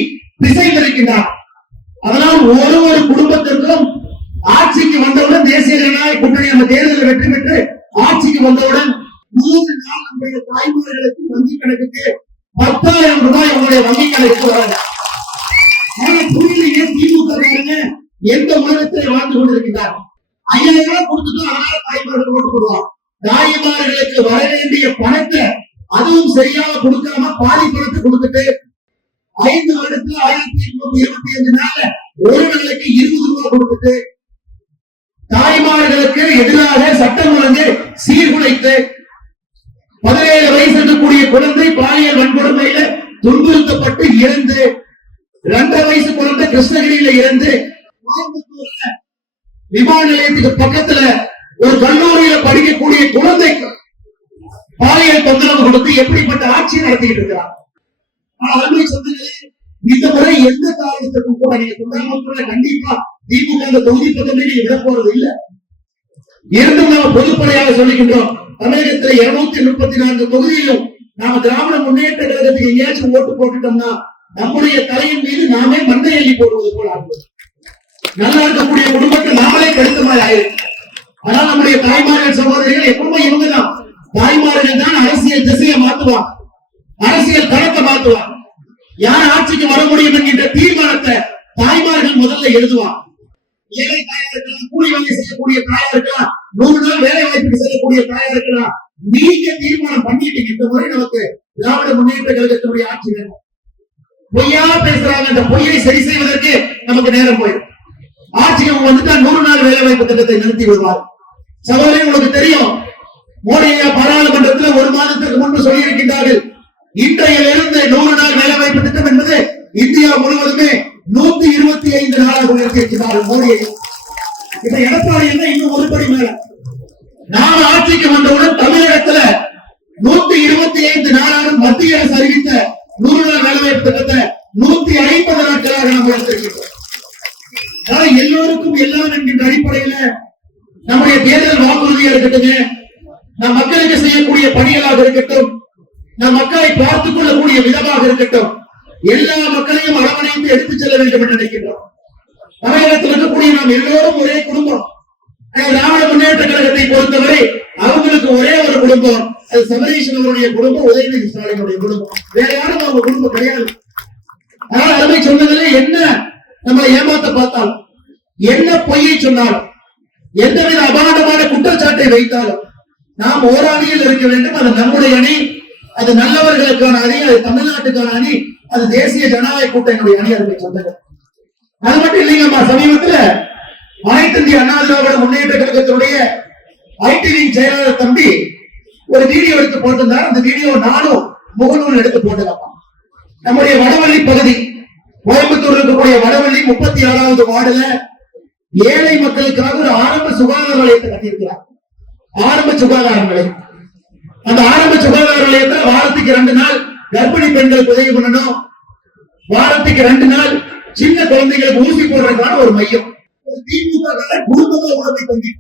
திசை தெரிவிக்கின்றார். அதனால் ஒரு குடும்பத்திற்கும் ஆட்சிக்கு வந்தவுடன் தேசிய ஜனநாயக கூட்டணி நம்ம தேர்தலில் வெற்றி பெற்று ஆட்சிக்கு வந்தவுடன் 3 நாள் நம்முடைய தாய்மார்களுக்கு வங்கி கணக்குக்கு 10,000 ரூபாய் உங்களுடைய வங்கி கணக்கு வராங்க. புரியலையே திமுக எந்த உலகத்தில் வாழ்ந்து கொண்டிருக்கிறார். 5,000 ரூபாய் கொடுத்துட்டு அதனால தாய்மார்கள் ஓட்டு போடுவாங்க. தாய்மார்களுக்கு வர வேண்டிய பணத்தை அதுவும் சரியாக கொடுக்காம பாதி பணத்தை கொடுத்துட்டு 5 வருடத்துல 1,825 நாள் ஒரு நாளைக்கு 20 ரூபாய் கொடுத்துட்டு தாய்மார்களுக்கு எதிராக சட்டம் ஒழுங்கு சீர்குலைத்து 17 வயசு இருக்கக்கூடிய குழந்தை பாலியல் வன்கொடுமையில துன்புறுத்தப்பட்டு இறந்து, 2 வயசு குழந்தை கிருஷ்ணகிரியில இறந்து, விமான நிலையத்துக்கு பக்கத்துல ஒரு கல்லூரியில படிக்கக்கூடிய குழந்தைக்கு பாலியல் தொந்தரவு கொடுத்து எப்படிப்பட்ட ஆட்சி நடத்திட்டு இருக்கிறார். அருமை சொந்தங்களே, இந்த முறை எந்த காரணத்துக்கும் கூட நீங்க தொண்டாமுத்தூர்ல கண்டிப்பா திமுக அந்த தொகுதி பக்கமே நீங்க விட போறது இல்ல. இருந்தும் நாம பொதுப்படையாக சொல்லுகின்றோம், தமிழகத்துல 234 தொகுதியிலும் நாம திராவிட முன்னேற்ற கழகத்துக்கு எங்கேயாச்சும் ஓட்டு போட்டுட்டோம்னா நம்முடைய தலையின் மீது நாமே மண்ணை அள்ளி போடுவது போல ஆகுது. நல்லா இருக்கக்கூடிய குடும்பத்தை நாமளே கெடுத்த மாதிரி ஆயிருக்கு. ஆனால் நம்முடைய தாய்மார்கள் சகோதரிகள் எப்பவுமே இவங்கதான். தாய்மார்கள் தான் அரசியல் திசையை மாத்துவாங்க, அரசியல் தரத்தை மாத்துவாங்க. யார் ஆட்சிக்கு வர முடியும் என்கின்ற தீர்மானத்தை தாய்மார்கள் முதல்ல எழுதுவாங்க. ஏழை தாயா இருக்கலாம், கூலி வேலை செய்யக்கூடிய தாயா இருக்கலாம், 100 நாள் வேலை வாய்ப்புக்கு செய்யக்கூடிய தாயா இருக்கலாம். நீங்க தீர்மானம் பண்ணிட்டீங்க, இந்த முறை நமக்கு திராவிட முன்னேற்ற கழகத்தினுடைய ஆட்சி வேணும். பொய்யா பேசுறாங்க, அந்த பொய்யை சரி செய்வதற்கு நமக்கு நேரம் போயிடும். ஆட்சிக்கு வந்துட்டா 100 நாள் வேலை வாய்ப்பு திட்டத்தை நிறுத்தி விடுவார். சகோதரி, உங்களுக்கு தெரியும், மோடி பாராளுமன்றத்தில் 1 மாதத்திற்கு முன்பு சொல்லியிருக்கின்றார்கள், இன்றையிலிருந்து 100 நாள் வேலை வாய்ப்பு திட்டம் என்பது இந்தியா முழுவதுமே 125 நாளாக உயர்த்தியிருக்கிறார்கள் மோடியை. இப்ப எடப்பாடி என்ன இன்னும் ஒரு படி மேல. நாம ஆட்சிக்கு வந்தவுடன் தமிழகத்துல 125 நாளாக மத்திய அரசு அறிவித்த 100 நாள் வேலைவாய்ப்பு திட்டத்தை 150 நாட்களாக நாம் எடுத்திருக்கிறோம். எல்லோருக்கும் எல்லாம் என்கின்ற அடிப்படையில நம்முடைய தேர்தல் வாக்குறுதியாக இருக்கட்டும், நம் மக்களுக்கு செய்யக்கூடிய பணிகளாக இருக்கட்டும், நம் மக்களை பார்த்துக் கொள்ளக்கூடிய விதமாக இருக்கட்டும், எல்லா மக்களையும் அரவணைத்து எடுத்துச் செல்ல வேண்டும் என்று நினைக்கின்றோம். தமிழகத்தில் இருக்கக்கூடிய நாம் எல்லோரும் ஒரே குடும்பம். திராவிட முன்னேற்ற கழகத்தை பொறுத்தவரை அவங்களுக்கு ஒரே ஒரு குடும்பம், அது சபரீஷன் அவருடைய குடும்பம், உதயநிதி ஸ்டாலினுடைய குடும்பம். வேற யாரும் அவங்க குடும்பம் கிடையாது. ஆனால் அருமை சொன்னதில்லை, என்ன நம்மளை ஏமாத்த பார்த்தாலும், என்ன பொய்யை சொன்னாலும், எந்தவித அபாண்டமான குற்றச்சாட்டை வைத்தாலும் நாம் ஓராணியில் இருக்க வேண்டும். அது நம்முடைய அணி, அது நல்லவர்களுக்கான அணி, அது தமிழ்நாட்டுக்கான அணி, அது தேசிய ஜனநாயக கூட்டணியுடைய அணி. அருமை சொன்னது அது மட்டும் இல்லைங்கம்மா. சமீபத்துல அனைத்து இந்திய அண்ணா திராவிட முன்னேற்ற கழகத்தினுடைய ஐடி விங் செயலாளர் தம்பி ஒரு வீடியோ எடுத்து போட்டிருந்தார். அந்த வீடியோ நானும் முகநூல் எடுத்து போட்டதாமா. நம்முடைய வடவள்ளி பகுதி, கோயம்புத்தூர் இருக்கக்கூடிய வடவள்ளி 36வது வார்டுல ஏழை மக்களுக்காக ஒரு ஆரம்ப சுகாதார நிலையத்தை கட்டியிருக்கிறார். ஆரம்ப சுகாதார நிலையம். அந்த ஆரம்ப சுகாதார நிலையத்தில் வாரத்துக்கு 2 நாள் கர்ப்பிணி பெண்களுக்கு உதவி பண்ணணும், வாரத்துக்கு 2 நாள் சின்ன குழந்தைகளுக்கு ஊசி போடுறதுக்கான ஒரு மையம். திமுக குடும்பத்தை உடம்பை தங்கி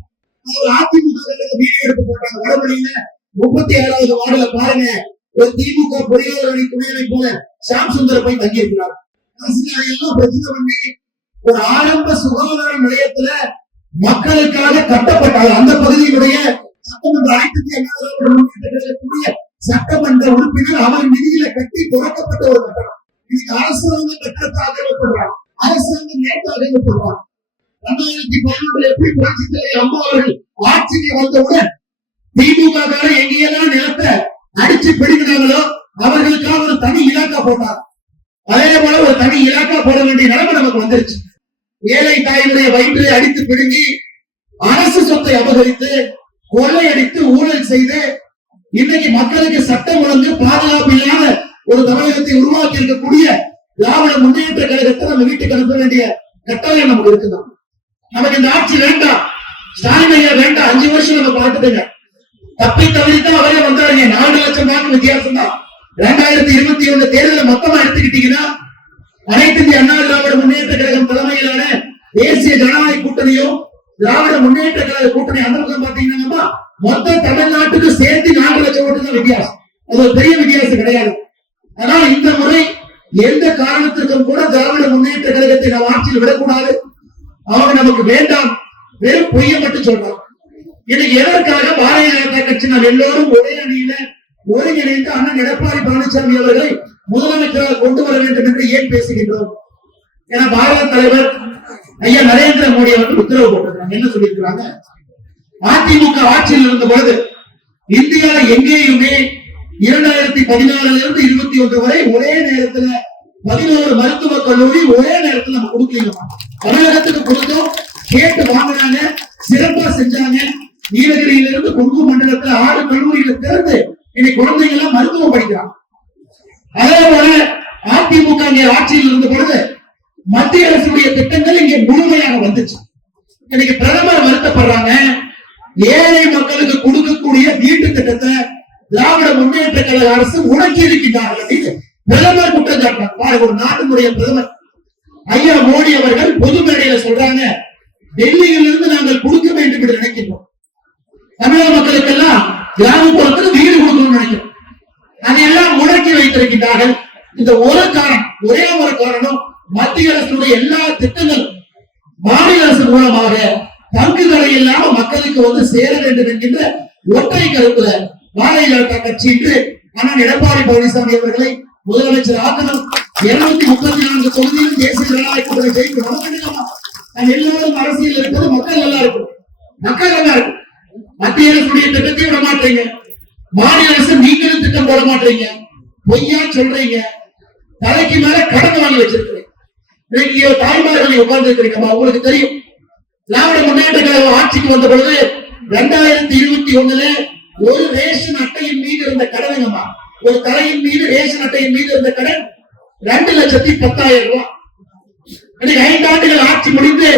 அதிமுக வீடியோ எடுத்து போட்டாங்க. வடமொழியில 36வது வார்டுல பாருங்க, ஒரு திமுக பொறியாளர் அணி துணையை போல சாம் சுந்தர் போய் தங்கி இருக்கிறார். எல்லாம் பிரச்சனை பண்ணி ஒரு ஆரம்ப சுகாதார நிலையத்துல மக்களுக்காக கட்டப்பட்டார். அந்த பகுதியினுடைய சட்டமன்ற சட்டமன்ற உறுப்பினர் அவர் நிதியில கட்டி துறக்கப்பட்ட ஒரு கட்டணம். இதுக்கு அரசாங்க கட்டணத்தாக ஏற்படுறாங்க, அரசாங்கம் நேற்றாக ஏற்படுறாங்க. 2011 எப்படி புரட்சித் அம்மா அவர்கள் ஆட்சிக்கு வந்தவுடன் திமுக எங்கேயெல்லாம் நிலத்தை அடிச்சு பிடிக்கிறாங்களோ அவர்களுக்காக ஒரு தனி இலாக்கா போட்டார். அதே போல ஒரு தனி இலாக்கா போட வேண்டிய நிலைமை நமக்கு வந்துருச்சு. ஏழை தாயினுடைய வயிற்றை அடித்து பிடுங்கி அரசு சொத்தை அபகரித்து கொள்ளையடித்து ஊழல் செய்து இன்னைக்கு மக்களுக்கு சட்டம் ஒழுங்கு பாதுகாப்பு இல்லாத ஒரு தமிழகத்தை உருவாக்கி இருக்கக்கூடிய திராவிட முன்னேற்ற கழகத்தை நம்ம வீட்டுக்கு அனுப்ப வேண்டிய கட்டாயம் நமக்கு இருக்குதான். நமக்கு இந்த ஆட்சி வேண்டாம், ஸ்டாலின் ஐயா வேண்டாம். 5 வருஷம் நம்ம பார்த்துட்டுங்க, தப்பி தவறித்தான் அவரே வந்தாருங்க. 4 லட்சம் வாக்கு வித்தியாசம் தான். 2021 தேர்தலை மொத்தமா எடுத்துக்கிட்டீங்கன்னா அனைத்து இந்திய அண்ணா திராவிட முன்னேற்ற கழகம் தலைமையிலான தேசிய ஜனநாயக கூட்டணியும் திராவிட முன்னேற்ற கழக கூட்டணி அந்த பக்கம் பாத்தீங்கன்னா மொத்த தமிழ்நாட்டுக்கு சேர்த்து 4 லட்சம் ஓட்டு தான் வித்தியாசம். அது ஒரு பெரிய வித்தியாசம் கிடையாது. ஆனால் இந்த முறை எந்த காரணத்திற்கும் கூட திராவிட முன்னேற்ற கழகத்தை நாம் ஆட்சியில் விடக்கூடாது. அவங்க நமக்கு வேண்டாம், வெறும் பொய்யை மட்டும் சொல்றோம். இன்னைக்கு எதற்காக பாரதிய ஜனதா கட்சி நாம் எல்லோரும் ஒரே அணியில ஒருங்கிணைந்து அண்ணன் எடப்பாடி பழனிசாமி அவர்களை முதலமைச்சராக கொண்டு வர வேண்டும் என்று ஏன் பேசுகின்றோம்? ஏன்னா பாரத தலைவர் ஐயா நரேந்திர மோடி அவர்கள் உத்தரவு போட்டிருக்காங்க. என்ன சொல்லியிருக்கிறாங்க? அதிமுக ஆட்சியில் இருந்த பொழுது இந்தியா எங்கேயுமே 2014 இருந்து 21 வரை ஒரே நேரத்துல 11 மருத்துவக் கல்லூரி ஒரே நேரத்தில் நம்ம கொடுக்கலீங்க. தமிழகத்துக்கு கொடுத்தோம், கேட்டு வாங்கினாங்க, சிறப்பா செஞ்சாங்க. நீலகிரியிலிருந்து கொங்கு மண்டலத்துல 6 கல்லூரிகளை திறந்து இன்னைக்கு குழந்தைங்க எல்லாம் மருத்துவம் படிக்கிறாங்க. அதே போல அதிமுக ஆட்சியில் இருந்த பொழுது மத்திய அரசுடைய திட்டங்கள் இங்கே முழுமையாக வந்துச்சு. இன்னைக்கு பிரதமர் வருத்தப்படுறாங்க, ஏழை மக்களுக்கு கொடுக்கக்கூடிய வீட்டு திட்டத்தை திராவிட முன்னேற்ற கழக அரசு உடக்கி இருக்கின்றார்கள். பிரதமர் குற்றம் சாட்டுறாங்க. ஒரு நாட்டினுடைய பிரதமர் ஐயா மோடி அவர்கள் பொது மேடையில சொல்றாங்க, டெல்லியில் இருந்து நாங்கள் கொடுக்க வேண்டும் என்று நினைக்கின்றோம். தமிழக மக்களுக்கெல்லாம் கிராமப்புறத்துக்கு வீடு கொடுக்கணும்னு நினைக்கிறோம். அதையெல்லாம் முடக்கி வைத்திருக்கின்றார்கள். இந்த ஒரு காரணம், ஒரே ஒரு காரணம், மத்திய அரசுடைய எல்லா திட்டங்களும் மாநில அரசு மூலமாக தங்குதடை இல்லாம மக்களுக்கு வந்து சேர வேண்டும் என்கின்ற ஒற்றை கருத்துல பாரதிய ஜனதா கட்சி இன்று அண்ணன் எடப்பாடி பழனிசாமி அவர்களை முதலமைச்சர் ஆக்கணும். 234 தொகுதியிலும் தேசிய ஜனநாயக கூட்டணி ஜெயிக்கணும். எல்லோரும் அரசியல் இருப்பது மக்கள் நல்லா இருக்கும், மக்கள் நல்லா இருக்கும். மத்திய அரசுடைய திட்டத்தை விட மாட்டீங்க, மாநில அரசு நீங்களும் திட்டம் போட மாட்டீங்க, பொய்யா சொல்றீங்க, தலைக்கு மேல கடன் வாங்கி வச்சிருக்கிறீங்க. தாய்மார்களை உட்கார்ந்து இருக்கிறீங்கம்மா. உங்களுக்கு தெரியும், திராவிட முன்னேற்ற கழகம் ஆட்சிக்கு வந்த பொழுது 2021 ஒரு ரேஷன் அட்டையின் மீது இருந்த கடனுங்கம்மா, ஒரு தலையின் மீது ரேஷன் அட்டையின் மீது இருந்த கடன் 2,10,000 ரூபாய். 5 ஆண்டுகள் ஆட்சி முடிந்து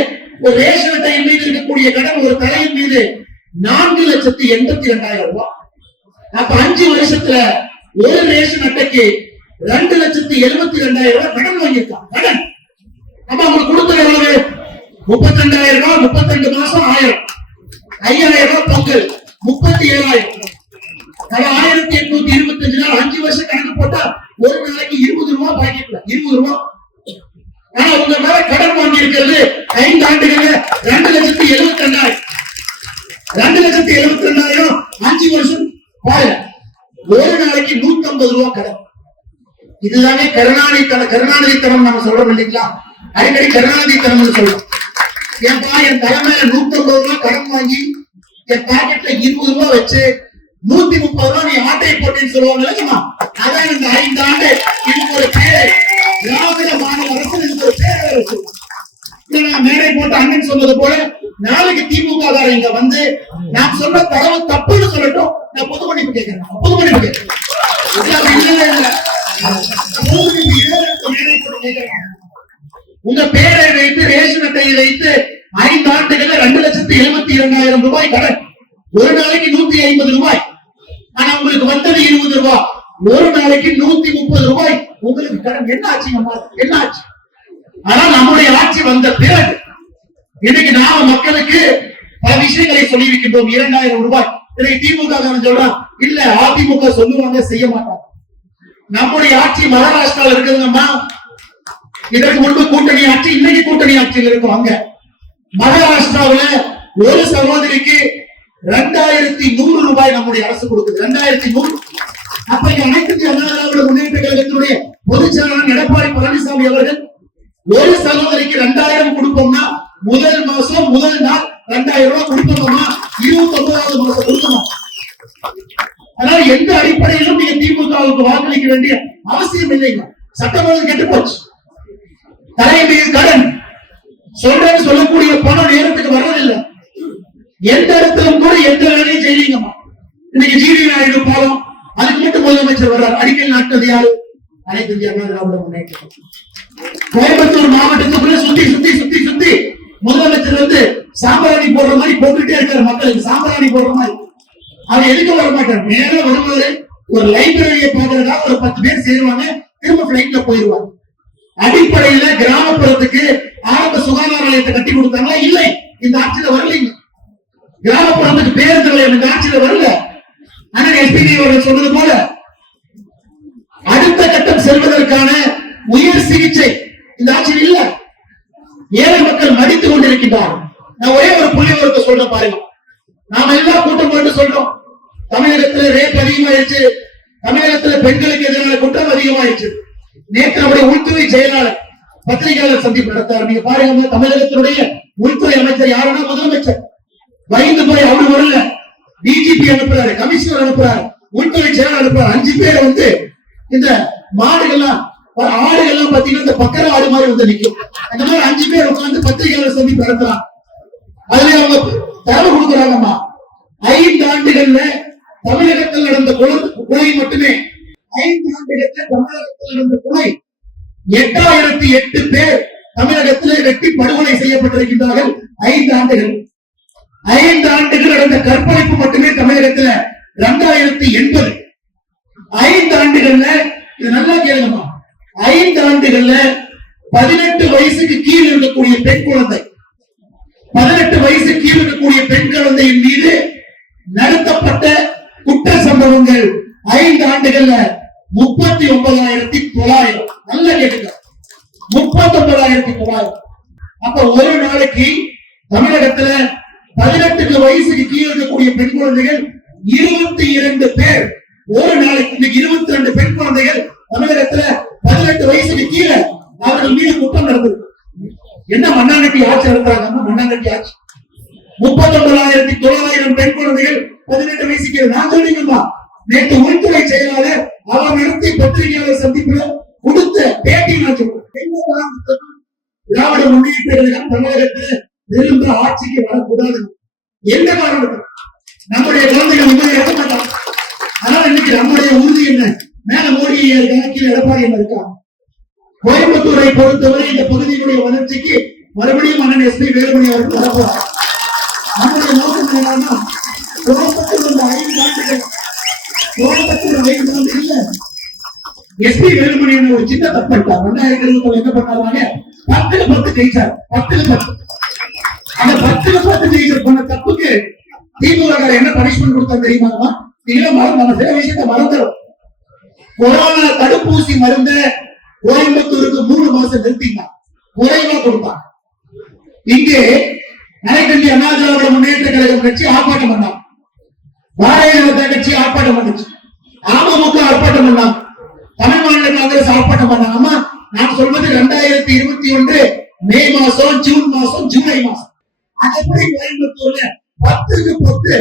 ஒரு ரேஷன் அட்டையின் மீது இருக்கக்கூடிய கடன் ஒரு தலையின் மீது 4,82,000 ரூபாய். அப்ப 5 வருஷத்துல ஒரு ரேஷன் அட்டைக்கு 2,72,000 ரூபாய் கடன் வாங்கியிருக்கான். கடன் நம்ம அவங்களுக்கு கொடுத்தது எவ்வளவு? 32,000 ரூபாய், 32 மாசம் 1000, 5,000 ரூபாய் பொங்கல், 37,000. 1825 நாள் 5 வருஷம் கணக்கு போட்டா ஒரு நாளைக்கு 20 ரூபாய் பாக்கெட்ல 20 ரூபாய். ஆனா உங்க மேல கடன் வாங்கி இருக்கிறது 5 ஆண்டுகள்ல 2,72,000. 2,72,000 5 வருஷம் பாருங்க, ஒரு நாளைக்கு 150 ரூபாய் கடன். இதுதானே கருணாநிதி தரம் நம்ம சொல்றோம் இல்லைங்களா? அடிக்கடி கருணாநிதி தரம் சொல்றோம். ஏன்பா என் தலைமையில 150 ரூபாய் கடன் வாங்கி என் பாக்கெட்ல 20 ரூபாய் வச்சு 130 ரூபாய் நீ ஆட்டையை போட்டேன்னு சொல்லுவாங்க இல்லையா? அதான் இந்த 5 ஆண்டு இதுக்கு ஒரு பேர், திராவிட மாநில அரசு இதுக்கு ஒரு பேர் அரசு. நான் மேடை போட்ட அண்ணன் சொன்னது போல நாளைக்கு திமுக இங்க வந்து நான் சொன்ன தகவல் தப்புன்னு சொல்லட்டும், நான் பொது மன்னிப்பு கேட்கிறேன். பொது மன்னிப்பு கேட்கிறேன். உங்க பேரை வைத்து ரேஷன் அட்டையை வைத்து 5 ஆண்டுகள் 2,72,000 ரூபாய் கடன், ஒரு நாளைக்கு 150 ரூபாய். ஆனா உங்களுக்கு வந்தது 20 ரூபாய், ஒரு நாளைக்கு 130 ரூபாய் உங்களுக்கு கடன். என்ன ஆச்சுங்க? என்ன ஆச்சு? ஆனா நம்முடைய ஆட்சி வந்த பிறகு இன்னைக்கு நாம மக்களுக்கு பல விஷயங்களை சொல்லி இருக்கின்றோம். 2,000 ரூபாய். இன்னைக்கு திமுக சொல்றான், இல்ல அதிமுக சொல்லுவாங்க, செய்ய மாட்டாங்க. நம்முடைய ஆட்சி மகாராஷ்டிரால இருக்குதுங்கம்மா. இதற்கு முன்பு கூட்டணி ஆட்சி, இன்னைக்கு கூட்டணி ஆட்சியில் இருக்கும். அங்க மகாராஷ்டிராவில ஒரு சகோதரிக்கு 2,100 ரூபாய் நம்முடைய அரசு கொடுக்குது. 2,100. அப்ப இங்க அனைத்து அண்ணா திராவிட முன்னேற்ற கழகத்தினுடைய பொதுச் செயலாளர் எடப்பாடி பழனிசாமி அவர்கள் ஒரு சகோதரிக்கு 2,000 கொடுப்போம்னா முதல் மாசம் முதல் நாள் 2,000 ரூபாய் கொடுப்போமா, 29வது மாசம் கொடுக்கமா. அதனால எந்த அடிப்படையிலும் நீங்க திமுகவுக்கு வாக்களிக்க வேண்டிய அவசியம் இல்லைங்க. சட்டமன்றம் கெட்டு போச்சு. தலைமையில் கடன் சொல்றேன்னு சொல்லக்கூடிய பணம் நேரத்துக்கு வர்றதில்லை. எந்த இடத்திலும் கூட எந்த வேலையும் செய்யலீங்கம்மா. இன்னைக்கு ஜிடி நாயுடு பாலம், அதுக்கு மட்டும் முதலமைச்சர் வர்றார். அடிக்கல் நாட்டது யாரு? அனைத்து இந்திய அண்ணா திராவிட முன்னேற்ற. கோயம்புத்தூர் மாவட்டத்துக்குள்ள சுத்தி சுத்தி சுத்தி சுத்தி முதலமைச்சர் வந்து சாம்பிராணி போடுற மாதிரி போட்டுட்டே இருக்காரு. மக்களுக்கு சாம்பிராணி போடுற மாதிரி. அவர் எதுக்கு வர மாட்டார்? நேரம் வரும்போது ஒரு லைப்ரரியை பார்க்கறதா ஒரு 10 பேர் சேருவாங்க, திரும்ப பிளைட்ல போயிருவாங்க. அடிப்படையில கிராமப்புறத்துக்கு ஆரம்ப சுகாதார நிலையத்தை கட்டி கொடுத்தாங்களா? இல்லை, இந்த ஆட்சியில வரலைங்க. கிராமப்புறத்துக்கு பேருந்து நிலையம் இந்த ஆட்சியில வரல. அண்ணன் எஸ்பிடி அவர்கள் சொன்னது போல அடுத்த கட்டம் செல்வதற்கான உயர் சிகிச்சை இந்த ஆட்சியில் இல்ல. ஏழை மக்கள் மடித்துக் கொண்டிருக்கின்றார். நான் ஒரே ஒரு புள்ளி விவரத்தை சொல்றேன் பாருங்க. நாம எல்லாம் கூட்டம் போட்டு சொல்றோம், தமிழகத்துல ரேப் அதிகமாயிருச்சு, தமிழகத்துல பெண்களுக்கு எதிரான குற்றம் அதிகமாயிருச்சு. நேற்று நம்முடைய உள்துறை செயலாளர் பத்திரிகையாளர் சந்திப்பு நடத்தார். நீங்க பாருங்க, தமிழகத்தினுடைய உள்துறை அமைச்சர் யாருன்னா முதலமைச்சர். பயந்து போய் அவரு வரல, டிஜிபி அனுப்புறாரு, கமிஷனர் அனுப்புறாரு, உள்துறை செயலாளர் அனுப்புறாரு. 5 பேர் வந்து இந்த மாடுகள்லாம் ஆடுகள்லாம் பாத்தீங்கன்னா இந்த பக்கர ஆடு மாதிரி வந்து நிற்கும். அந்த மாதிரி 5 பேர் உட்கார்ந்து பத்திரிகையாளர் சந்திப்பு நடத்துறாங்க. அதுல அவங்க தரவு கொடுக்குறாங்கம்மா. 5 ஆண்டுகள்ல தமிழகத்தில் நடந்த கொலை மட்டுமே 5 ஆண்டுகள்ல தமிழகத்தில் நடந்த கொலை 8,008 பேர் தமிழகத்திலே வெட்டி படுகொலை செய்யப்பட்டிருக்கின்றார்கள். 5 ஆண்டுகள். 5 ஆண்டுகள் நடந்த கற்பழிப்பு மட்டுமே தமிழகத்துல 2,080. 5 ஆண்டுகள்ல இது நல்லா கேளுங்கம்மா. 5 ஆண்டுகள்ல 18 வயசுக்கு கீழ் இருக்கக்கூடிய பெண் குழந்தை, 18 வயசு கீழ் இருக்கக்கூடிய பெண் குழந்தையின் மீது நடத்தப்பட்ட குற்ற சம்பவங்கள் 5 ஆண்டுகள்ல 39,900. நல்ல கேட்டுங்க, 39,900. அப்ப ஒரு நாளைக்கு தமிழகத்துல 18 வயசுக்கு கீழ் இருக்கக்கூடிய பெண் குழந்தைகள் 22 பேர் ஒரு நாளைக்கு. இன்னைக்கு 22 பெண் குழந்தைகள் தமிழகத்துல 18 வயசுக்கு கீழே அவர்கள் மீது குற்றம் நடந்தது. என்ன மண்ணாங்கட்டி ஆட்சி நடத்துறாங்க? மண்ணாங்கட்டி ஆட்சி. 39,900 பெண் குழந்தைகள் 18 வயசுக்கு. நான் சொல்றீங்கம்மா, நேற்று உள்துறை செயலாளர் அவர் நடத்தி பத்திரிகையாளர் சந்திப்புல கொடுத்த பேட்டி நான் சொல்றேன். திராவிட முன்னேற்ற கழகம் தமிழகத்தில் திரும்ப ஆட்சிக்கு வரக்கூடாது. எந்த காரணத்துக்கு? நம்முடைய குழந்தைகள் உண்மையை எடுக்க மாட்டாங்க. அதனால இன்னைக்கு நம்முடைய உறுதி என்ன? மேல மோடி இருக்காங்க, கீழே எடப்பாடி இருக்கா. கோயம்புத்தூரை பொறுத்தவரை இந்த பகுதியினுடைய வளர்ச்சிக்கு மறுபடியும் அண்ணன் எஸ்பி வேலுமணி அவர்கள் வரப்போறார். நம்முடைய நோக்கம் என்னன்னா, கோயம்புத்தூர் இந்த 5 ஆண்டுகள் கோயம்புத்தூர் வைக்கிறது இல்ல. எஸ்பி வேலுமணி ஒரு சின்ன தப்பு பண்ணிட்டார். 2020 என்ன பண்ணாங்க, 10-10 ஜெயிச்சார். 10-10 அந்த 10-10 ஜெயிச்சர் பண்ண தப்புக்கு திமுக என்ன பனிஷ்மெண்ட் கொடுத்தாங்க தெரியுமா? நீங்களும் நம்ம சில விஷயத்தை மறந்துடும். கொரோனா தடுப்பூசி மருந்த கோயம்புத்தூருக்கு 3 மாசம் நிறுத்திங்க, குறைவா கொடுப்பாங்க. இங்கே அனைத்து இந்திய அண்ணா திராவிட முன்னேற்ற கழகம் கட்சி ஆர்ப்பாட்டம் பண்ணாங்க, பாரதிய ஜனதா கட்சி ஆர்ப்பாட்டம் பண்ணுச்சு, அமமுக ஆர்ப்பாட்டம் பண்ணாங்க, தமிழ் மாநில காங்கிரஸ் ஆர்ப்பாட்டம் பண்ணாங்க. ஆமா, நான் சொல்வது 2021 மே மாசம், ஜூன் மாசம், ஜூலை மாசம். அது எப்படி கோயம்புத்தூர்ல 10-10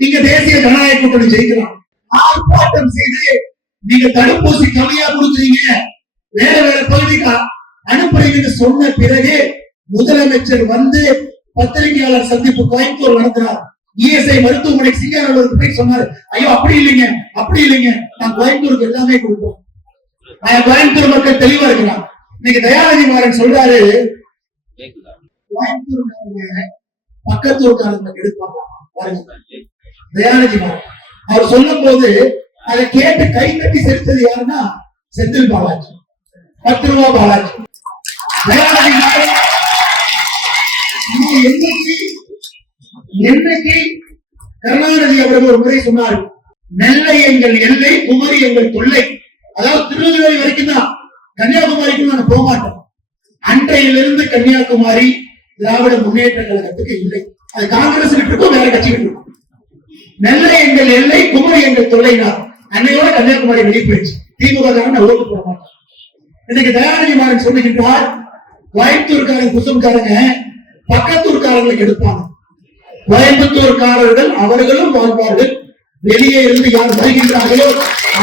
நீங்க தேசிய ஜனநாயக கூட்டணி ஜெயிக்கலாம்? ஆர்ப்பாட்டம் செய்து நீங்க தடுப்பூசி கம்மியா கொடுக்குறீங்க, வேற வேற பகுதிக்கு அனுப்புறீங்கன்னு சொன்ன பிறகு முதலமைச்சர் வந்து பத்திரிகையாளர் சந்திப்பு கோயம்புத்தூர் நடத்துறார். இஎஸ்ஐ மருத்துவமனை சிங்காரவருக்கு போய் சொன்னாரு, ஐயோ அப்படி இல்லைங்க, அப்படி இல்லைங்க, நான் கோயம்புத்தூருக்கு எல்லாமே கொடுப்போம். கோயம்புத்தூர் மக்கள் தெளிவா இருக்கிறான். இன்னைக்கு தயாநிதி மாறன் சொல்றாரு, கோயம்புத்தூர் பக்கத்தூர்காரங்க எடுப்பாங்க பாருங்க. தயாநிதி மாறன் அவர் சொல்லும் போது அதை கேட்டு கை தட்டி செலுத்தது யாருன்னா செந்தில் பாலாஜி, 10 ரூபா பாலாஜி. தயாநிதி மாறன் என்னைக்கு கருணாநிதி அவர்கள் ஒரு முறை சொன்னார், நெல்லை எங்கள் எல்லை, குமரி எங்கள் தொல்லை. அதாவது திருநெல்வேலி வரைக்கும் தான், கன்னியாகுமரிக்கும் நாங்க போக மாட்டோம். அன்றையிலிருந்து கன்னியாகுமரி திராவிட முன்னேற்ற கழகத்துக்கு இல்லை, அது காங்கிரஸ் இருக்கும், வேற கட்சி இருக்கும். நெல்லை எங்கள் எல்லை, குமரி எங்கள் தொல்லைனா அன்னையோட கன்னியாகுமரி வெளியே போயிடுச்சு. திமுக ஓட்டு போட மாட்டோம். இன்னைக்கு தயாநிதி மாறன் சொல்லுகின்றார், கோயம்புத்தூர்காரங்க குசும்காரங்க பக்கத்தூர்காரங்களுக்கு எடுப்பாங்க, கோயம்புத்தூர்காரர்கள் அவர்களும் வாழ்வார்கள், வெளியே இருந்து யார் வருகின்றார்களோ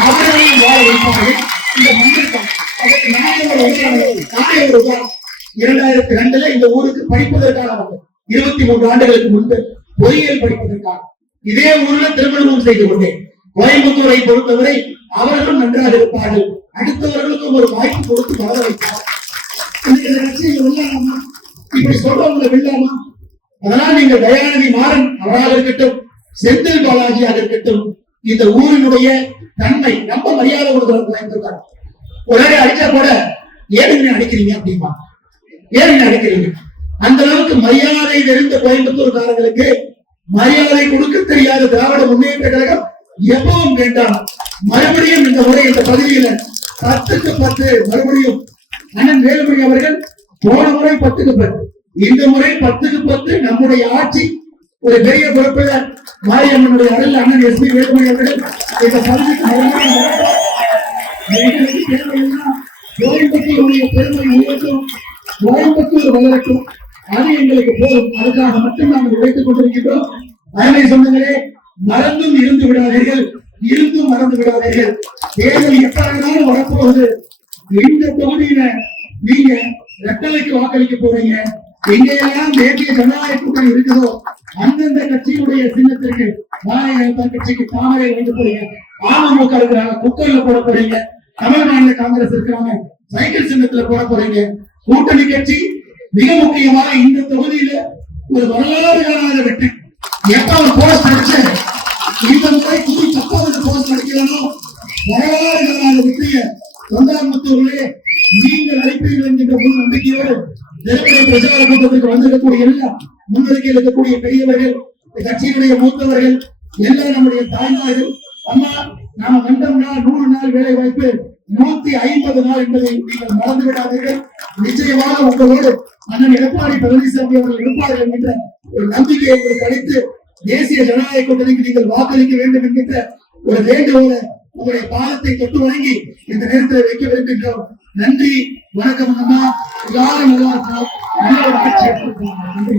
அவர்களையும் வாழ வைப்பார்கள். இந்த மண்ணிற்காக அதற்கு நானே ஒரு உதாரணம். 2002 இந்த ஊருக்கு படிப்பதற்காக வந்தேன். 23 ஆண்டுகளுக்கு முன்பு பொறியியல் படிப்பதற்காக இதே ஊர்ல திருமணமும் செய்து கொண்டேன். கோயம்புத்தூரை பொறுத்தவரை அவர்களும் நன்றாக இருப்பார்கள், அடுத்தவர்களுக்கும் ஒரு வாய்ப்பு கொடுத்து வளர வைப்பார்கள். இப்படி சொல்றவங்களை வெல்லாமா? அதனால் நீங்க தயாநிதி மாறன் அவராக இருக்கட்டும், செந்தில் பாலாஜியாக இருக்கட்டும், இந்த ஊரினுடைய தன்மை ரொம்ப மரியாதை கொடுக்கிறாங்க. உடனே அடிச்சா கூட ஏன் அடிக்கிறீங்க அப்படிமா, ஏன் அடிக்கிறீங்க? அந்த அளவுக்கு மரியாதை தெரிந்த கோயம்புத்தூர்காரர்களுக்கு மரியாதை கொடுக்க தெரியாத திராவிட முன்னேற்ற கழகம் எப்பவும் வேண்டாம். மறுபடியும் இந்த முறை இந்த பகுதியில 10-10 மறுபடியும் அண்ணன் வேலுமணி அவர்கள் போன முறை 10-10, இந்த முறை 10-10 நம்முடைய ஆட்சி ஒரு பெரிய பொறுப்புல மாரியம்மனுடைய அருள் அண்ணன் எஸ்பி வேலுமணி அவர்கள் இந்த பகுதிக்கு கோயம்புத்தூருடைய பெருமை உயர்த்தும், கோயம்புத்தூர் வளரட்டும், அது எங்களுக்கு போதும். அதுக்காக மட்டும் நாங்கள் உழைத்துக் கொண்டிருக்கின்றோம். அருமை சொந்தங்களே, மறந்தும் இருந்து விடாதீர்கள், இருந்தும் மறந்து விடாதீர்கள். தேர்தல் எப்படினாலும் வரப்போகுது. இந்த தொகுதியில நீங்க ரெட்டலைக்கு வாக்களிக்க போறீங்க. எங்கெல்லாம் தேசிய ஜனநாயக கூட்டணி இருக்குதோ அந்தந்த கட்சியினுடைய சின்னத்திற்கு பாரதிய ஜனதா கட்சிக்கு தாமரை வைக்க போறீங்க, அமமுக இருக்கிறாங்க குக்கர்ல போட போறீங்க, தமிழ் மாநில காங்கிரஸ் இருக்கிறாங்க சைக்கிள் சின்னத்துல போட போறீங்க. கூட்டணி கட்சி மிக முக்கியமாக இந்த தொகுதியில ஒரு வரலாறு காணாத வெற்றி. எப்ப ஒரு போஸ்ட் அடிச்சு இந்த முறை புது 10வது போஸ்ட் அடிக்கணும், வரலாறு காணாத வெற்றிய தொண்டாமுத்தூரிலே நீங்கள் அழைப்பீர்கள் என்கின்ற முன் நம்பிக்கையோடு நெருக்கடி பிரச்சார கூட்டத்திற்கு வந்திருக்கக்கூடிய எல்லாம் முன்னறிக்கையில் இருக்கக்கூடிய பெரியவர்கள், கட்சியினுடைய மூத்தவர்கள், எல்லாம் நம்முடைய தாய்மார்கள். அம்மா நாம வந்தோம்னா 100 நாள் வேலை வாய்ப்பு, 150 நாள் என்பதை நீங்கள் மறந்து விடாதீர்கள். நிச்சயமாக உங்களோடு அண்ணன் எடப்பாடி பழனிசாமி அவர்கள் இருப்பார்கள் என்கின்ற ஒரு நம்பிக்கை உங்களுக்கு அளித்து தேசிய ஜனநாயக கூட்டணிக்கு நீங்கள் வாக்களிக்க வேண்டும் என்கின்ற ஒரு வேண்டுகோளை உங்களுடைய பாதத்தை தொட்டு வணங்கி இந்த நேரத்தில் வைக்க விரும்புகின்றோம். நன்றி, வணக்கம். அம்மா எல்லாரும் நல்லா இருக்கணும், நல்ல ஒரு ஆட்சி. நன்றி.